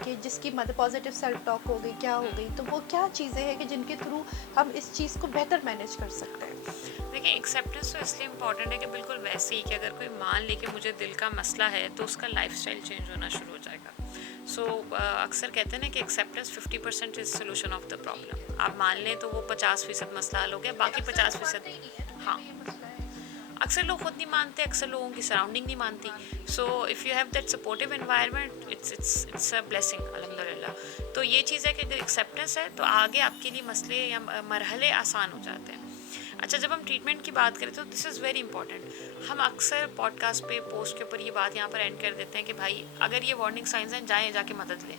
कि जिसकी मदद, पॉजिटिव सेल्फ टॉक हो गई, क्या हो गई, तो वो क्या चीज़ें हैं कि जिनके थ्रू हम इस चीज़ को बेहतर मैनेज कर सकते हैं? देखिए एक्सेप्टेंस तो इसलिए इम्पॉर्टेंट है कि बिल्कुल वैसे ही कि अगर कोई मान ले कि मुझे दिल का मसला है तो उसका लाइफस्टाइल चेंज होना शुरू हो जाएगा। सो अक्सर कहते हैं ना कि acceptance 50% is solution of the problem. आप मान लें तो वो 50% मसला हल हो गया, बाकी 50%। हाँ, अक्सर लोग खुद नहीं मानते, अक्सर लोगों की सराउंडिंग नहीं मानती। So if you have that supportive environment, it's a blessing अल्हम्दुलिल्लाह। तो ये चीज़ है कि अगर एक्सेप्टेंस है तो आगे आपके लिए मसले या मरहले आसान हो जाते हैं। अच्छा, जब हम ट्रीटमेंट की बात करें तो दिस इज़ वेरी इंपॉर्टेंट। हम अक्सर पॉडकास्ट पे पोस्ट के ऊपर ये बात यहाँ पर एंड कर देते हैं कि भाई अगर ये वार्निंग साइंस हैं, जाएँ जाके मदद लें।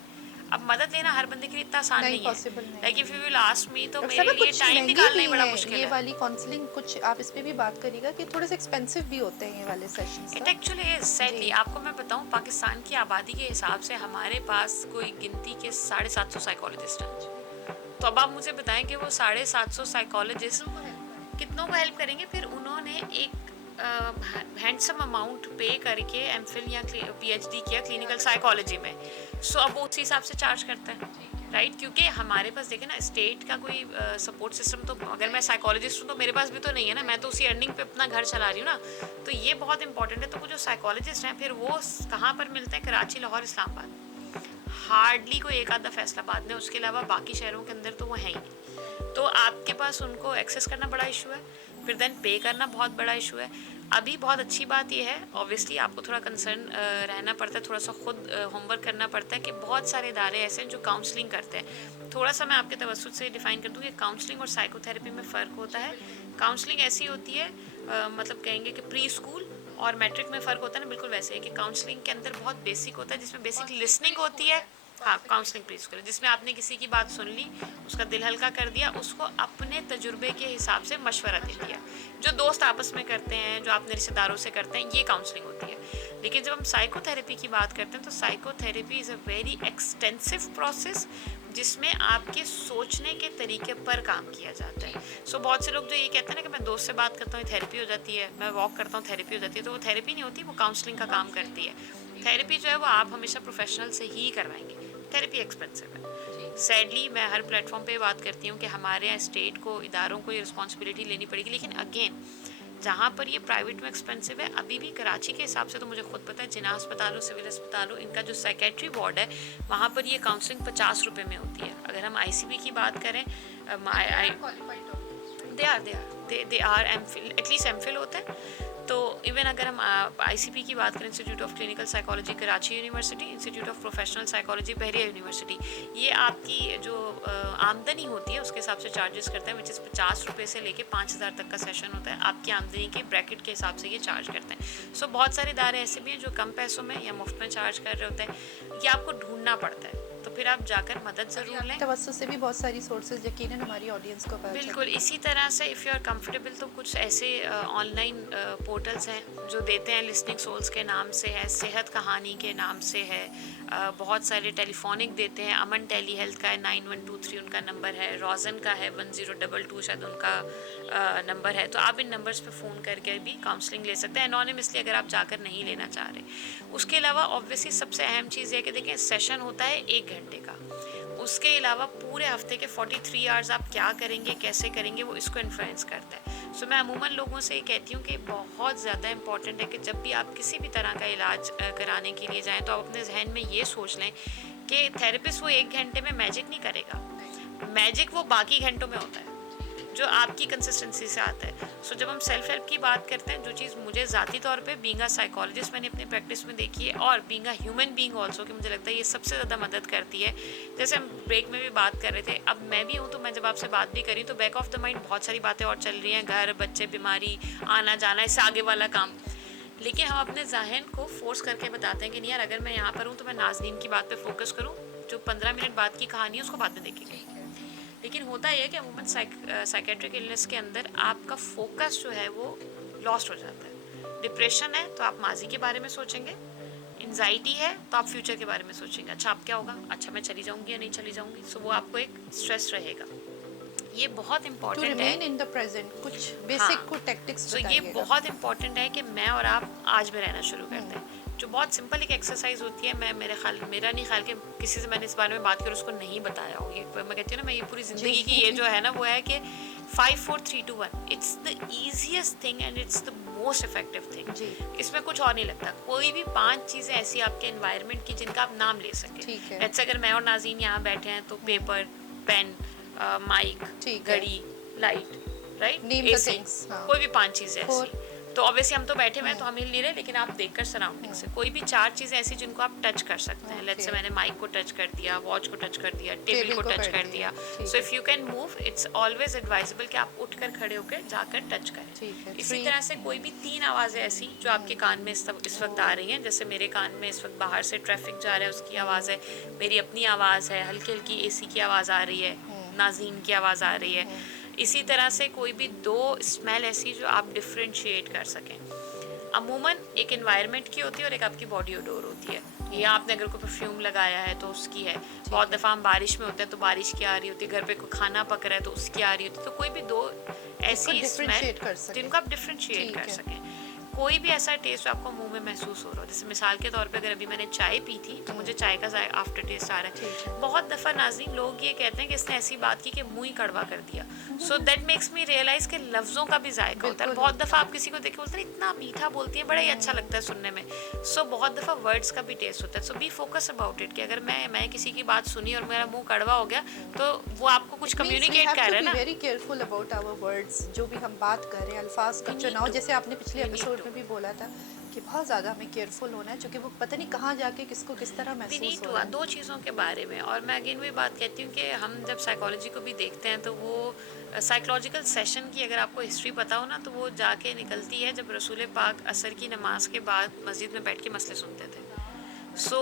अब मदद लेना हर बंदे के लिए इतना आसान नहीं, नहीं है। पॉसिबल नहीं लाइक इफ़ है। यू विल आस्क मी तो डॉक्टर मेरे साहब लिए कुछ टाइम महंगी निकालना भी ही बड़ा है मुश्किल ये है। वाली काउंसलिंग, कुछ आप इस पे भी बात करिएगा कि थोड़े से एक्सपेंसिव भी होते हैं ये वाले सेशंस इट ना। एक्चुअली इज सैडली, जी। आपको मैं बताऊं, पाकिस्तान की आबादी के हिसाब से हमारे पास कोई गिनती के 750 साइकोलॉजिस्ट हैं। तो अब आप मुझे बताएं कि वो 750 साइकोलॉजिस्ट कितनों को हेल्प करेंगे। फिर उन्होंने एक हैंडसम अमाउंट पे करके एमफिल या पीएचडी किया क्लिनिकल साइकोलॉजी में। सो अब वो उसी हिसाब से चार्ज करता है, राइट? क्योंकि हमारे पास देखे ना स्टेट का कोई सपोर्ट सिस्टम, तो अगर मैं साइकोलॉजिस्ट हूँ तो मेरे पास भी तो नहीं है ना, मैं तो उसी अर्निंग पे अपना घर चला रही हूँ ना। तो ये बहुत इंपॉर्टेंट है। तो वो जो साइकोलॉजिस्ट हैं फिर वो कहाँ पर मिलते हैं? कराची, लाहौर, इस्लामाबाद, हार्डली कोई एक आधा फैसलाबाद में, उसके अलावा बाकी शहरों के अंदर तो वो है ही नहीं। तो आपके पास उनको एक्सेस करना बड़ा इशू है, फिर देन पे करना बहुत बड़ा इशू है। अभी बहुत अच्छी बात यह है, ऑब्वियसली आपको थोड़ा कंसर्न रहना पड़ता है, थोड़ा सा खुद होमवर्क करना पड़ता है कि बहुत सारे इदारे ऐसे हैं जो काउंसलिंग करते हैं। थोड़ा सा मैं आपके तवज्जुह से डिफ़ाइन कर दूँ कि काउंसलिंग और साइकोथेरेपी में फ़र्क होता है। काउंसलिंग ऐसी होती है मतलब कहेंगे कि प्री स्कूल और मैट्रिक में फ़र्क होता है ना, बिल्कुल वैसे है कि काउंसलिंग के अंदर बहुत बेसिक होता है जिसमें बेसिक लिसनिंग होती है, हाँ, काउंसलिंग प्लीज करो, जिसमें आपने किसी की बात सुन ली, उसका दिल हल्का कर दिया, उसको अपने तजुर्बे के हिसाब से मशवरा दे दिया। जो दोस्त आपस में करते हैं, जो अपने रिश्तेदारों से करते हैं, ये काउंसलिंग होती है। लेकिन जब हम साइकोथेरेपी की बात करते हैं तो psychotherapy is a very extensive process, जिसमें आपके सोचने के तरीके पर काम किया जाता है। सो बहुत से लोग जो ये कहते हैं ना कि मैं दोस्त से बात करता हूँ थेरेपी हो जाती है, मैं वॉक करता हूँ थेरेपी हो जाती है, तो वो थेरेपी नहीं होती, वो काउंसलिंग का काम करती है। थेरेपी जो है वो आप हमेशा प्रोफेशनल से ही करवाएंगे। थेरेपी एक्सपेंसिव है। सैडली मैं हर प्लेटफॉर्म पे बात करती हूँ कि हमारे यहाँ स्टेट को, इदारों को ये रिस्पॉन्सिबिलिटी लेनी पड़ेगी। लेकिन अगेन, जहाँ पर ये प्राइवेट में एक्सपेंसिव है, अभी भी कराची के हिसाब से तो मुझे खुद पता है, जिना अस्पतालों, सिविल अस्पतालों, इनका जो साइकेट्री वार्ड है, वहाँ पर ये काउंसलिंग 50 रुपये में होती है। अगर हम आईसीबी की बात करें, they are MPhil, at least MPhil होते हैं। तो इवन अगर हम आईसीपी की बात करें, institute of clinical psychology Karachi university, institute of professional psychology Bahria university, ये आपकी जो आमदनी होती है उसके हिसाब से चार्जेस करते हैं, विच इज़ 50 रुपये से लेके 5,000 तक का सेशन होता है। आपकी आमदनी के ब्रैकेट के हिसाब से ये चार्ज करते हैं। सो बहुत सारे इदारे ऐसे भी हैं जो कम पैसों में या मुफ्त में चार्ज कर रहे होते हैं। ये आपको ढूंढना पड़ता है, तो फिर आप जाकर मदद ज़रूर लें। तवज्जो से भी बहुत सारी सोर्सेज यकीनन हमारी ऑडियंस को पता बिल्कुल, इसी तरह से इफ़ यू आर कंफर्टेबल तो कुछ ऐसे ऑनलाइन पोर्टल्स हैं जो देते हैं, लिस्निंग सोल्स के नाम से है, सेहत कहानी के नाम से है, बहुत सारे टेलीफोनिक देते हैं। अमन टेली हेल्थ का है, 9123 उनका नंबर है, रोज़न का है 1022 शायद उनका नंबर है। तो आप इन नंबर्स पे फ़ोन करके भी काउंसलिंग ले सकते हैं एनोनिमसली, अगर आप जाकर नहीं लेना चाह रहे। उसके अलावा ऑब्वियसली सबसे अहम चीज़ है कि देखें, सेशन होता है 1 घंटे का। उसके अलावा पूरे हफ्ते के 43 आवर्स आप क्या करेंगे, कैसे करेंगे, वो इसको इन्फ्लुएंस करता है। सो मैं अमूमन लोगों से ये कहती हूँ कि बहुत ज़्यादा इंपॉर्टेंट है कि जब भी आप किसी भी तरह का इलाज कराने के लिए जाएं, तो आप अपने जहन में ये सोच लें कि थेरेपिस्ट वो 1 घंटे में मैजिक नहीं करेगा, मैजिक वो बाकी घंटों में होता है जो आपकी कंसिस्टेंसी से आता है। सो जब हम सेल्फ हेल्प की बात करते हैं, जो चीज़ मुझे ज़ाती तौर पे बीइंग अ साइकोलॉजिस्ट मैंने अपनी प्रैक्टिस में देखी है, और being a human being also, कि मुझे लगता है ये सबसे ज़्यादा मदद करती है। जैसे हम ब्रेक में भी बात कर रहे थे, अब मैं भी हूँ, तो मैं जब आपसे बात भी करी तो बैक ऑफ द माइंड बहुत सारी बातें और चल रही हैं, घर, बच्चे, बीमारी, आना जाना, इससे आगे वाला काम। लेकिन हम अपने जहन को फोर्स करके बताते हैं कि नहीं यार, अगर मैं यहाँ पर हूँ तो मैं नाज़नीन की बात पे फोकस करूँ, जो 15 मिनट बाद की कहानी है उसको बाद में देखेंगे। लेकिन होता यह है कि अमूमन साइकेट्रिक इलनेस के अंदर आपका फोकस जो है वो लॉस्ट हो जाता है। डिप्रेशन है तो आप माजी के बारे में सोचेंगे, एंजाइटी है तो आप फ्यूचर के बारे में सोचेंगे, अच्छा अब क्या होगा, अच्छा मैं चली जाऊंगी या नहीं चली जाऊंगी। सो वो आपको एक स्ट्रेस रहेगा। ये बहुत इंपॉर्टेंट है इन द प्रेजेंट, कुछ बेसिक को टैक्टिक्स तो ये बहुत इंपॉर्टेंट है कि मैं और आप आज में रहना शुरू करते हैं, जो बहुत सिंपल एक एक्सरसाइज होती है। मैं मेरा नहीं ख्याल कि किसी से मैंने इस बारे में बात करी उसको नहीं बताया हो। ये मैं कहती हूँ ना, मैं ये पूरी ज़िंदगी की ये जो है ना, वो है कि 5 4 3 2 1 it's the easiest thing and it's the most effective thing. इसमें कुछ और नहीं लगता। कोई भी 5 चीज़ें ऐसी आपके एनवायरनमेंट की जिनका आप नाम ले सकें। जैसे अगर मैं और नाज़ीन यहाँ बैठे हैं तो पेपर, पेन, माइक, घड़ी, लाइट, राइट, एसी, कोई भी 5 चीज़ें ऐसी। तो ऑब्वियसली हम तो बैठे हुए हैं तो हम हिल नहीं रहे, लेकिन आप देखकर सराउंडिंग से कोई भी 4 चीज़ें ऐसी जिनको आप टच कर सकते हैं। लेट्स से मैंने माइक को टच कर दिया, वॉच को टच कर दिया, टेबल को टच कर दिया। So if you can move, it's always advisable कि आप उठकर खड़े होकर जाकर टच करें। इसी तरह से कोई भी 3 आवाज़ें ऐसी जो आपके कान में इस वक्त आ रही हैं, जैसे मेरे कान में इस वक्त बाहर से ट्रैफिक जा रहा है उसकी आवाज़ है, मेरी अपनी आवाज़ है, हल्की हल्की एसी की आवाज़ आ रही है, नाज़ीन की आवाज़ आ रही है। इसी तरह से कोई भी 2 स्मेल ऐसी जो आप डिफ्रेंशिएट कर सकें। अमूमन एक एनवायरनमेंट की होती है और एक आपकी बॉडी ओडोर होती है। या आपने अगर कोई परफ्यूम लगाया है तो उसकी है। बहुत दफ़ा हम बारिश में होते हैं तो बारिश की आ रही होती है, घर पे कोई खाना पक रहा है तो उसकी आ रही होती है। तो कोई भी 2 ऐसी स्मेल जिनको आप डिफ्रेंशिएट कर सकें। कोई भी ऐसा टेस्ट जो आपको मुंह में महसूस हो रहा हो, जैसे मिसाल के तौर पे अगर अभी मैंने चाय पी थी तो मुझे चाय का आफ्टर टेस्ट आ रहा है। बहुत दफ़ा नाज़रीन लोग ये कहते हैं कि इसने ऐसी बात की कि मुंह ही कड़वा कर दिया। So that makes me realise कि लफ्ज़ों का भी जायका होता है। बहुत दफ़ा आप किसी को देख के बोलते हैं इतना मीठा बोलती है, बड़ा ही अच्छा लगता है सुनने में। सो बहुत दफ़ा वर्ड्स का भी टेस्ट होता है। सो बी फोकस अबाउट इट कि अगर मैं किसी की बात सुनी और मेरा मुंह कड़वा हो गया तो वो आपको कुछ कम्युनिकेट कर रहा है ना। Very careful about our words, जो भी हम बात कर रहे हैं, अल्फाज का चुनाव, जैसे आपने पिछले एपिसोड में भी बोला था कि बहुत ज़्यादा हमें केयरफुल होना है, क्योंकि वो पता नहीं कहाँ जाके किसको किस तरह महसूस हो रहा है। 2 चीज़ों के बारे में। और मैं अगेन वही बात कहती हूँ कि हम जब साइकोलॉजी को भी देखते हैं तो वो साइकोलॉजिकल सेशन की अगर आपको हिस्ट्री पता हो ना, तो वो जाके निकलती है जब रसूल पाक असर की नमाज के बाद मस्जिद में बैठ के मसले सुनते थे। सो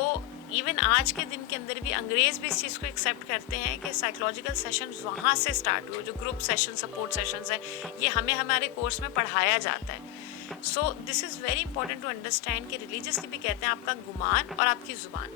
इवन आज के दिन के अंदर भी अंग्रेज़ भी इस चीज़ को एक्सेप्ट करते हैं कि साइकोलॉजिकल सेशंस वहाँ से स्टार्ट हुए, जो ग्रुप सेशन सपोर्ट सेशंस है, ये हमें हमारे कोर्स में पढ़ाया जाता है. So this is very important to understand कि रिलीजियसली भी कहते हैं आपका गुमान और आपकी ज़ुबान,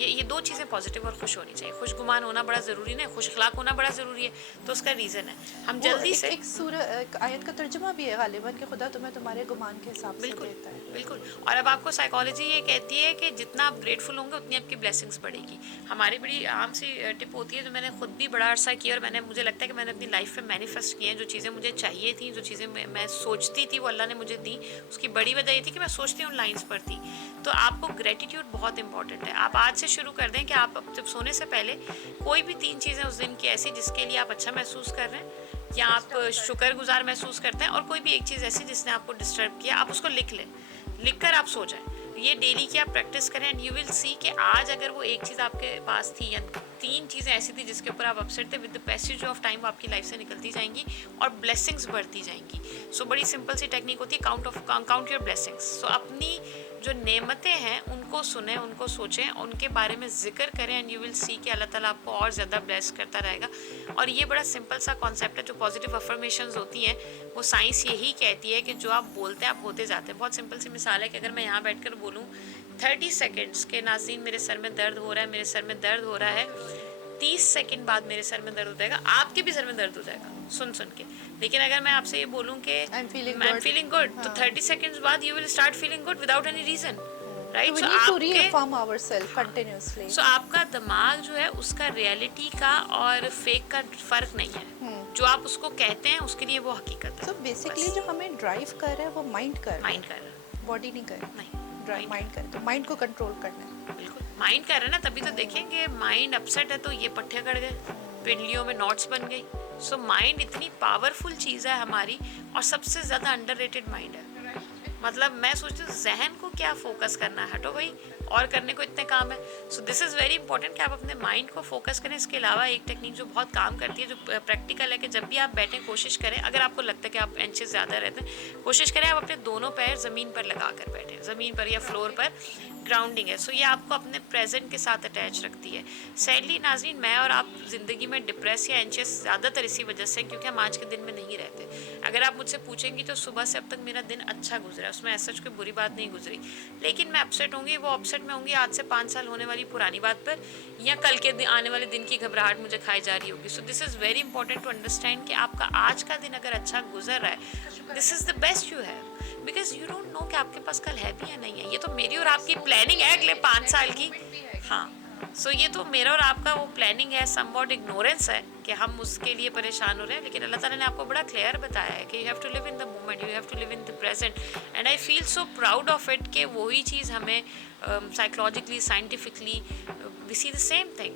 ये दो चीज़ें पॉजिटिव और खुश होनी चाहिए. खुशगुमान होना बड़ा ज़रूरी नहीं, खुश अखलाक होना बड़ा ज़रूरी है. तो उसका रीज़न है हम जल्दी से एक आयत का तर्जुमा भी है गालिबन कि खुदा तुम्हें तुम्हारे गुमान के हिसाब से बिल्कुल देता है. बिल्कुल. और अब आपको साइकोलॉजी ये कहती है कि जितना आप ग्रेटफुल होंगे उतनी आपकी ब्लेसिंग्स बढ़ेगी. हमारी बड़ी आम सी टिप होती है जो मैंने खुद भी बड़ा अरसा किया, और मुझे लगता है कि मैंने अपनी लाइफ में मैनिफेस्ट किए हैं. जो चीज़ें मुझे चाहिए थी, जो चीज़ें मैं सोचती थी, वो अल्लाह ने मुझे दी. उसकी बड़ी वजह ये थी कि मैं सोचती हूँ लाइन्स पर थी. तो आपको ग्रेटिट्यूड बहुत इंपॉर्टेंट है. आप आज से शुरू कर दें कि आप जब सोने से पहले कोई भी 3 चीज़ें उस दिन की ऐसी जिसके लिए आप अच्छा महसूस कर रहे हैं या आप शुक्रगुजार महसूस करते हैं, और कोई भी एक चीज़ ऐसी जिसने आपको डिस्टर्ब किया, आप उसको लिख लें. लिख कर आप सो जाएं. ये डेली की आप प्रैक्टिस करें एंड यू विल सी कि आज अगर वो एक चीज़ आपके पास थी या 3 चीज़ें ऐसी थी जिसके ऊपर आप अपसेट थे, with the passage of time आपकी लाइफ से निकलती जाएंगी और ब्लेसिंग्स बढ़ती जाएंगी. सो बड़ी सिंपल सी टेक्निक होती है काउंट योर ब्लेसिंग्स. सो अपनी जो नेमतें हैं उनको सुने, उनको सोचें, उनके बारे में जिक्र करें एंड यू विल सी कि अल्लाह ताला आपको और ज़्यादा ब्लेस करता रहेगा. और ये बड़ा सिंपल सा कॉन्सेप्ट है. जो पॉजिटिव अफर्मेशंस होती हैं वो साइंस यही कहती है कि जो आप बोलते हैं आप होते जाते हैं. बहुत सिंपल सी मिसाल है कि अगर मैं यहाँ बैठ कर बोलूँ 30 सेकेंड्स के नाज़रीन मेरे सर में दर्द हो रहा है, मेरे सर में दर्द हो रहा है, 30 सेकंड बाद मेरे सर में दर्द हो जाएगा, आपके भी सर में दर्द हो जाएगा सुन के. लेकिन अगर मैं आपसे ये बोलूँ कि आई एम फीलिंग गुड, तो 30 सेकंड्स बाद you will start feeling good without any reason, right. So आपका दिमाग जो है उसका रियलिटी का और फेक का फर्क नहीं है. जो आप उसको कहते हैं उसके लिए वो हकीकत है. सो बेसिकली जो हमें ड्राइव कर रहा है वो माइंड कर रहा है, बॉडी नहीं कर रहा. नहीं, माइंड कर, तो माइंड को कंट्रोल करना है. बिल्कुल माइंड कर रहे हैं ना, तभी तो देखेंगे माइंड अपसेट है तो ये पट्टे कट गए, पिंडलियों में नॉट्स बन गई. सो माइंड इतनी पावरफुल चीज़ है हमारी, और सबसे ज़्यादा अंडररेटेड माइंड है. मतलब मैं सोचती हूँ जहन को क्या फोकस करना है, हटो भाई, और करने को इतने काम है. So this is very important कि आप अपने माइंड को फोकस करें. इसके अलावा एक टेक्निक जो बहुत काम करती है, जो प्रैक्टिकल है, कि जब भी आप बैठें कोशिश करें, अगर आपको लगता है कि आप एंशियस ज़्यादा रहते हैं, कोशिश करें आप अपने दोनों पैर ज़मीन पर लगा कर बैठें, ज़मीन पर या फ्लोर पर. ग्राउंडिंग है. सो ये आपको अपने प्रेजेंट के साथ अटैच रखती है. सैडली नाज़रीन, मैं और आप ज़िंदगी में डिप्रेस या एंशियस ज़्यादातर इसी वजह से, क्योंकि हम आज के दिन में नहीं रहते. अगर आप मुझसे पूछेंगी तो सुबह से अब तक मेरा दिन अच्छा गुजरा, उसमें ऐसा कोई बुरी बात नहीं गुजरी. लेकिन मैं अपसेट होंगी, वो अपसेट में होंगी आज से 5 साल होने वाली पुरानी बात पर, या कल के आने वाले दिन की घबराहट मुझे खाई जा रही होगी. So this is very important to understand कि आपका आज का दिन अगर अच्छा गुजर रहा है, this is the best you have, because you don't no कि आपके पास कल है भी या नहीं है. ये तो मेरी और आपकी प्लानिंग है अगले 5 साल की. हाँ, सो ये तो मेरा और आपका वो प्लानिंग है, समवॉट इग्नोरेंस है कि हम उसके लिए परेशान हो रहे हैं. लेकिन अल्लाह ताला ने आपको बड़ा क्लियर बताया है कि you have to live in the moment, you have to live in the present. And I feel so proud of it कि वही चीज़ हमें psychologically, scientifically we see the same thing,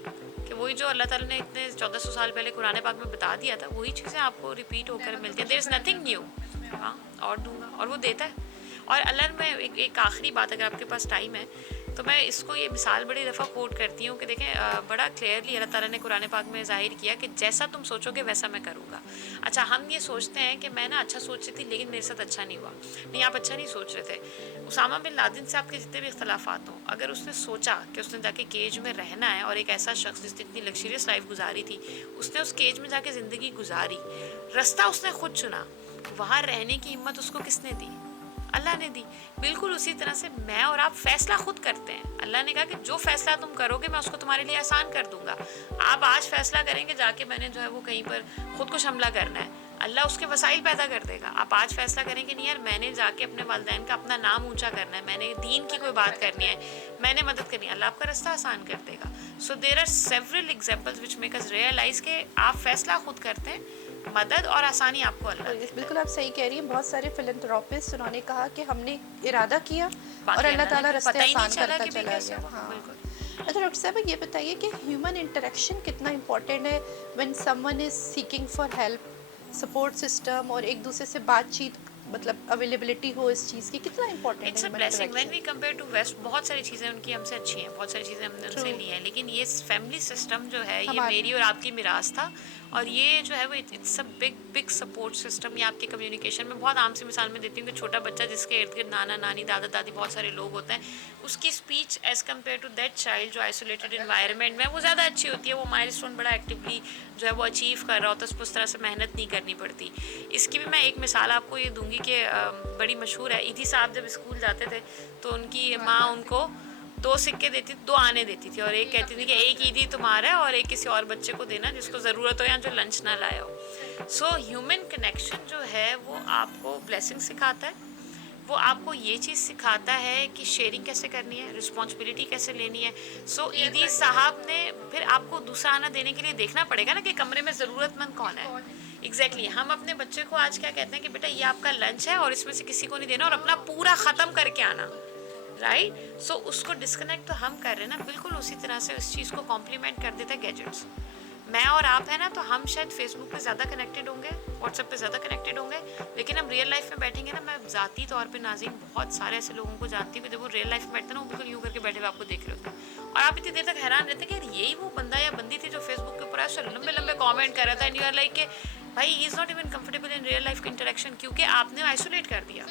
कि वही जो अल्लाह ताला ने इतने 1400 साल पहले कुरान पाक में बता दिया था, वही चीज़ें आपको रिपीट होकर मिलती हैं. There is nothing new. हाँ, और दूंगा, और वो देता है. और अल्लाह में एक आखिरी बात, अगर आपके पास टाइम है तो मैं इसको ये मिसाल बड़ी दफ़ा कोट करती हूँ कि देखें, बड़ा क्लियरली अल्लाह ताला ने कुरान पाक में ज़ाहिर किया कि जैसा तुम सोचोगे वैसा मैं करूँगा. अच्छा, हम ये सोचते हैं कि मैं ना अच्छा सोच रही थी लेकिन मेरे साथ अच्छा नहीं हुआ. नहीं, आप अच्छा नहीं सोच रहे थे. उसामा बिन लादेन से आपके जितने भी इख्तलाफात हों, अगर उसने सोचा कि उसने जाके केज में रहना है, और एक ऐसा शख्स जिसने इतनी लग्जरियस लाइफ गुजारी थी, उसने उस केज में जाके ज़िंदगी गुजारी, रास्ता उसने खुद चुना, वहाँ रहने की हिम्मत उसको किसने दी? अल्लाह ने दी. बिल्कुल उसी तरह से मैं और आप फैसला खुद करते हैं. अल्लाह ने कहा कि जो फैसला तुम करोगे मैं उसको तुम्हारे लिए आसान कर दूंगा. आप आज फैसला करेंगे जाके मैंने जो है वो कहीं पर खुद को हमला करना है, अल्लाह उसके वसाइल पैदा कर देगा. आप आज फैसला करेंगे नहीं यार मैंने जाके अपने वालिदैन का अपना नाम ऊंचा करना है, मैंने दीन की कोई बात करनी है, मैंने मदद करनी है, अल्लाह आपका रास्ता आसान कर देगा. So there are several examples which make us realise के आप फैसला खुद करते हैं, मदद और आसानी आपको अल्लाह. बिल्कुल आप सही कह रही हैं. बहुत सारे फिलैंथ्रोपिस्ट उन्होंने कहा कि हमने इरादा किया और अल्लाह ताला रास्ते आसान करता चला गया. हाँ. अच्छा डॉक्टर साहब, ये बताइए कि ह्यूमन इंटरेक्शन कितना इम्पोर्टेंट है when someone is seeking for help, support system और एक दूसरे से बातचीत, मतलब अवेलेबिलिटी हो इस चीज़ की, कितना इम्पोर्टेंट है? It's a blessing when we compare to west. बहुत सारी चीज़ें उनकी हमसे अच्छी हैं, बहुत सारी चीज़ें हमने उनसे ली हैं, लेकिन ये फैमिली सिस्टम जो है ये मेरी और आपकी मिरास था, और ये जो है वो it's a big support system. ये आपके कम्युनिकेशन में, बहुत आम सी मिसाल में देती हूँ कि छोटा बच्चा जिसके इर्द गिर्द नाना नानी दादा दादी बहुत सारे लोग होते हैं, उसकी speech as compare to that child जो आइसोलेटेड इन्वायरमेंट में, वो ज़्यादा अच्छी होती है। वो माइलस्टोन बड़ा एक्टिवली जो है वो अचीव कर रहा होता है, उसको उस तरह से मेहनत नहीं करनी पड़ती। इसकी भी मैं एक मिसाल आपको ये दूंगी कि बड़ी मशहूर है। ईदी साहब जब स्कूल जाते थे तो उनकी माँ उनको 2 सिक्के देती, 2 आने देती थी और एक कहती थी कि एक ईदी तुम्हारा है और एक किसी और बच्चे को देना जिसको ज़रूरत हो या जो लंच ना लाया हो। सो ह्यूमन कनेक्शन जो है वो आपको ब्लेसिंग सिखाता है, वो आपको ये चीज़ सिखाता है कि शेयरिंग कैसे करनी है, रिस्पॉन्सिबिलिटी कैसे लेनी है। सो ईदी साहब ने फिर आपको दूसरा आना देने के लिए देखना पड़ेगा ना कि कमरे में ज़रूरतमंद कौन है। एग्जैक्टली हम अपने बच्चे को आज क्या कहते हैं कि बेटा ये आपका लंच है और इसमें से किसी को नहीं देना और अपना पूरा ख़त्म करके आना, राइट। सो उसको डिस्कनेक्ट तो हम कर रहे हैं ना, बिल्कुल उसी तरह से उस चीज़ को कॉम्प्लीमेंट कर देता है गैजेट्स। मैं और आप है ना, तो हम शायद फेसबुक पे ज़्यादा कनेक्टेड होंगे, व्हाट्सएप पे ज़्यादा कनेक्टेड होंगे, लेकिन हम रियल लाइफ में बैठेंगे ना, मैं ज़ाती तौर पे नाज़रीन बहुत सारे ऐसे लोगों को जानती हूँ कि जब वो रियल लाइफ में बैठते हैं ना, वो बिल्कुल यूँ करके बैठे हुए आपको देख रहे होते हैं और आप इतनी देर तक हैरान रहते हैं कि यही वो बंदा या बंदी थी जो फेसबुक के ऊपर ऐसे लंबे लंबे कॉमेंट कर रहा था एंड यू आर लाइक के भाई he is not even comfortable in real life interaction, क्योंकि आपने आइसोलेट कर दिया।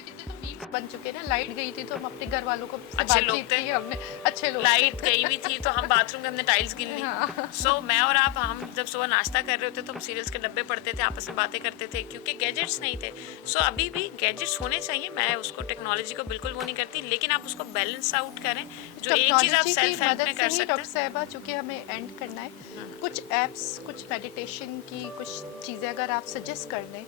बन चुके ना, लाइट गई थी तो हम अपने घर वालों को अच्छे लोग थे, हमने अच्छे लोग लाइट गई हुई थी तो हम बाथरूम में हमने टाइल्स गिन ली। सो मैं और आप, हम जब सुबह नाश्ता कर रहे होते तो हम सीरियल्स के डब्बे पढ़ते थे, आपस में बातें करते थे क्योंकि गैजेट्स नहीं थे। सो अभी भी गैजेट्स होने चाहिए, मैं उसको टेक्नोलॉजी को बिल्कुल वो नहीं करती, लेकिन आप उसको बैलेंस आउट करें। जो एक चीज़ आप सेल्फ हेल्प में कर सकते डॉक्टर साहिबा, चूँकि हमें एंड करना है, कुछ एप्स, कुछ मेडिटेशन की कुछ चीज़ें अगर आप सजेस्ट कर दें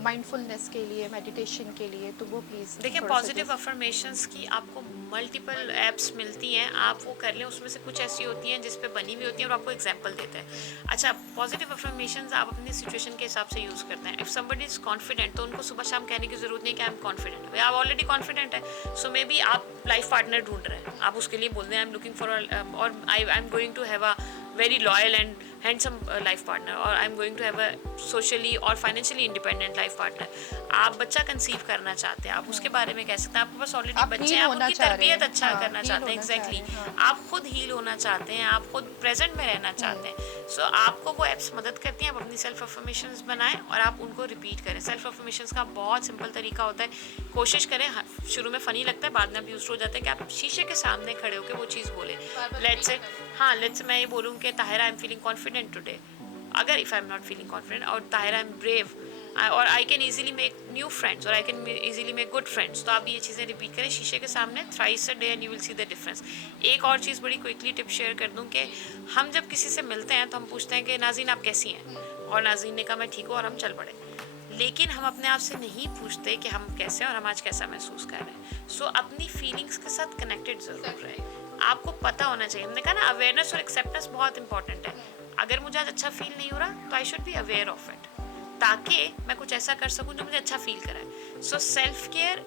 माइंडफुलनेस के लिए, मेडिटेशन के लिए, तो वो प्लीज़। देखिए, पॉजिटिव अफर्मेशंस की आपको मल्टीपल एप्स मिलती हैं, आप वो कर लें। उसमें से कुछ ऐसी होती हैं जिस पे बनी हुई होती हैं और आपको एग्जांपल देते हैं। अच्छा, पॉजिटिव अफर्मेशंस आप अपनी सिचुएशन के हिसाब से यूज़ करते हैं। इफ़ समबडी इज़ कॉन्फिडेंट तो उनको सुबह शाम कहने की ज़रूरत नहीं कि आई एम कॉन्फिडेंट, आप ऑलरेडी कॉन्फिडेंट है। सो मे बी आप लाइफ पार्टनर ढूंढ रहे हैं, आप उसके लिए बोल दें आई एम लुकिंग फॉर और I am going to have a very loyal and handsome life partner, और I am going to have a socially और फाइनेंशियली इंडिपेंडेंट लाइफ पार्टनर। आप बच्चा कंसीव करना चाहते हैं, आप उसके बारे में कह सकते हैं। आपके पास ऑलरेडी बच्चे हैं, आप उनकी तरबियत अच्छा करना चाहते हैं, एग्जैक्टली। आप खुद हील होना चाहते हैं, आप खुद प्रेजेंट में रहना चाहते हैं। सो आपको वो एप्स मदद करती हैं। आप अपनी सेल्फ अफर्मेशंस बनाएं और आप उनको रिपीट करें। सेल्फ अफर्मेशंस का बहुत सिंपल तरीका होता है, कोशिश करें, शुरू में फ़नी लगता है, बाद में आप यूज हो जाता है कि आप शीशे के सामने खड़े होकर वो चीज़ बोले। लेट्स से, हाँ, लेट्स से मैं ये बोलूँ कि Tahira I am feeling confident today, अगर if I am not feeling confident, और ताहिरा आई एम ब्रेव, और I can easily make new friends, और I can easily make good friends. तो आप ये चीज़ें रिपीट करें शीशे के सामने thrice a day and you will see the difference. एक और चीज़ बड़ी क्विकली टिप शेयर कर दूं कि हम जब किसी से मिलते हैं तो हम पूछते हैं कि नाज़रीन आप कैसी हैं, और नाज़रीन ने कहा मैं ठीक हूँ, और हम चल पड़े। लेकिन हम अपने आप से नहीं पूछते कि हम कैसे हैं और हम आज कैसा महसूस कर रहे हैं। सो अपनी फीलिंग्स के साथ कनेक्टेड ज़रूर रहें। आपको पता होना चाहिए, हमने कहा ना अवेयरनेस और एक्सेप्टेंस बहुत इंपॉर्टेंट है। अगर मुझे आज अच्छा फील नहीं हो रहा तो I should be aware of it, ताकि मैं कुछ ऐसा कर सकूं जो मुझे अच्छा फील कराए। सो सेल्फ केयर,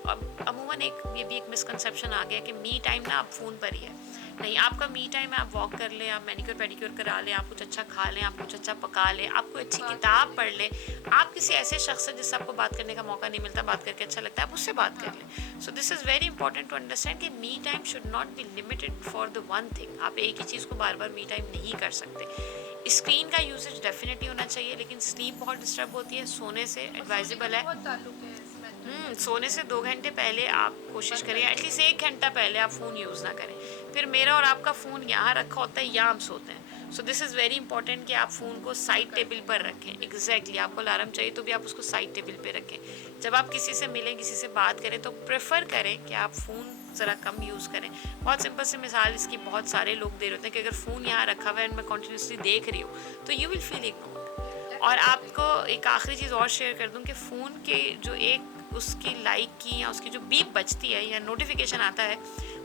अमूमन ये भी एक मिसकंसेप्शन आ गया कि मी टाइम ना आप फ़ोन पर ही है। नहीं, आपका मी टाइम है, आप वॉक कर लें, आप मैनिक्योर पेडिक्योर करा लें, आप कुछ अच्छा खा लें, आप कुछ अच्छा पका लें, आप कोई अच्छी किताब पढ़ लें, आप किसी ऐसे शख्स से जिससे आपको बात करने का मौका नहीं मिलता, बात करके अच्छा लगता है, आप उससे बात कर लें। So this is very important to understand कि me time should not be limited for the one thing. आप एक ही चीज़ को बार बार मी टाइम नहीं कर सकते। स्क्रीन का यूसेज डेफिनेटली होना चाहिए, लेकिन स्लीप बहुत डिस्टर्ब होती है, सोने से एडवाइजेबल है। सोने से 2 घंटे पहले आप कोशिश करें, एटलीस्ट 1 घंटा पहले आप फ़ोन यूज़ ना करें। फिर मेरा और आपका फ़ोन यहाँ रखा होता है, यहाँ हम सोते हैं। So this is very important कि आप फ़ोन को साइड टेबल पर रखें। एग्जैक्टली, आपको अलार्म चाहिए तो भी आप उसको साइड टेबल पे रखें। जब आप किसी से मिलें, किसी से बात करें, तो प्रेफर करें कि आप फ़ोन ज़रा कम यूज़ करें। बहुत सिंपल सी मिसाल इसकी बहुत सारे लोग दे रहे होते हैं कि अगर फ़ोन यहाँ रखा हुआ है और मैं कंटिन्यूसली देख रही हूँ तो यू विल फील इग्नोर्ड। और आपको एक आखिरी चीज़ और शेयर कर दूं कि फ़ोन के जो एक उसकी लाइक की या उसकी जो बीप बजती है या नोटिफिकेशन आता है,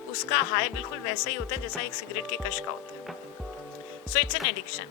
उसका हाई बिल्कुल वैसा ही होता है जैसा एक सिगरेट के कश का होता है। सो इट्स एन एडिक्शन,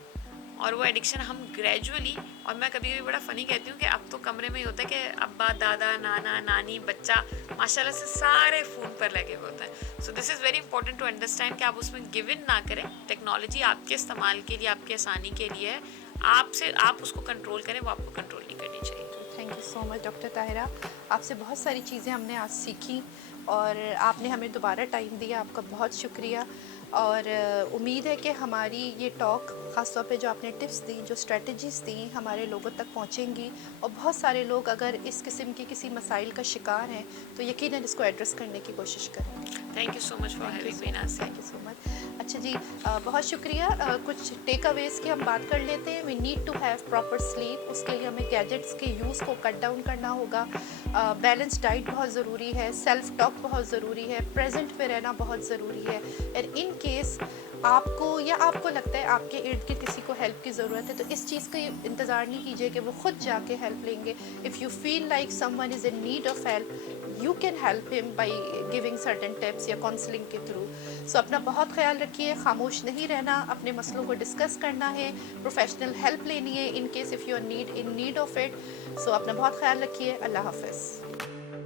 और वो एडिक्शन हम ग्रेजुअली, और मैं कभी कभी बड़ा फ़नी कहती हूँ कि अब तो कमरे में ही होता है कि अब्बा दादा नाना नानी बच्चा माशाल्लाह से सारे फ़ोन पर लगे हुए होते हैं। So this is very important to understand कि आप उसमें गिव इन ना करें। टेक्नोलॉजी आपके इस्तेमाल के लिए, आपकी आसानी के लिए है, आपसे आप उसको कंट्रोल करें, वो आपको कंट्रोल नहीं करनी चाहिए। Thank you so much doctor Tahira, आपसे बहुत सारी चीज़ें हमने आज सीखी और आपने हमें दोबारा टाइम दिया, आपका बहुत शुक्रिया। और उम्मीद है कि हमारी ये टॉक ख़ास तौर पे जो आपने टिप्स दी, जो स्ट्रेटजीज़ दी, हमारे लोगों तक पहुंचेंगी और बहुत सारे लोग अगर इस किस्म के किसी मसाइल का शिकार हैं तो यकीनन इसको एड्रेस करने की कोशिश करेंगे। Thank you so much for thank you having so me much, Nasir. Thank you so much. अच्छा जी, बहुत शुक्रिया। कुछ टेक अवेज़ की हम बात कर लेते हैं। We need to have proper sleep, उसके लिए हमें गैजेट्स के यूज़ को कट डाउन करना होगा। बैलेंस डाइट बहुत ज़रूरी है, सेल्फ टॉक बहुत ज़रूरी है, प्रेजेंट में रहना बहुत ज़रूरी है। एंड इन केस आपको या आपको लगता है आपके इर्द गिर्द किसी को हेल्प की ज़रूरत है तो इस चीज़ का इंतज़ार नहीं कीजिए कि वो खुद जाके हेल्प लेंगे। If you feel like someone is in need of help, you can help him by giving certain tips या काउंसलिंग के थ्रू। सो अपना बहुत ख्याल रखिए, खामोश नहीं रहना, अपने मसलों को डिस्कस करना है, प्रोफेशनल हेल्प लेनी है in case if you are in need of it. So अपना बहुत ख्याल रखिए। अल्लाह हाफ़िज़।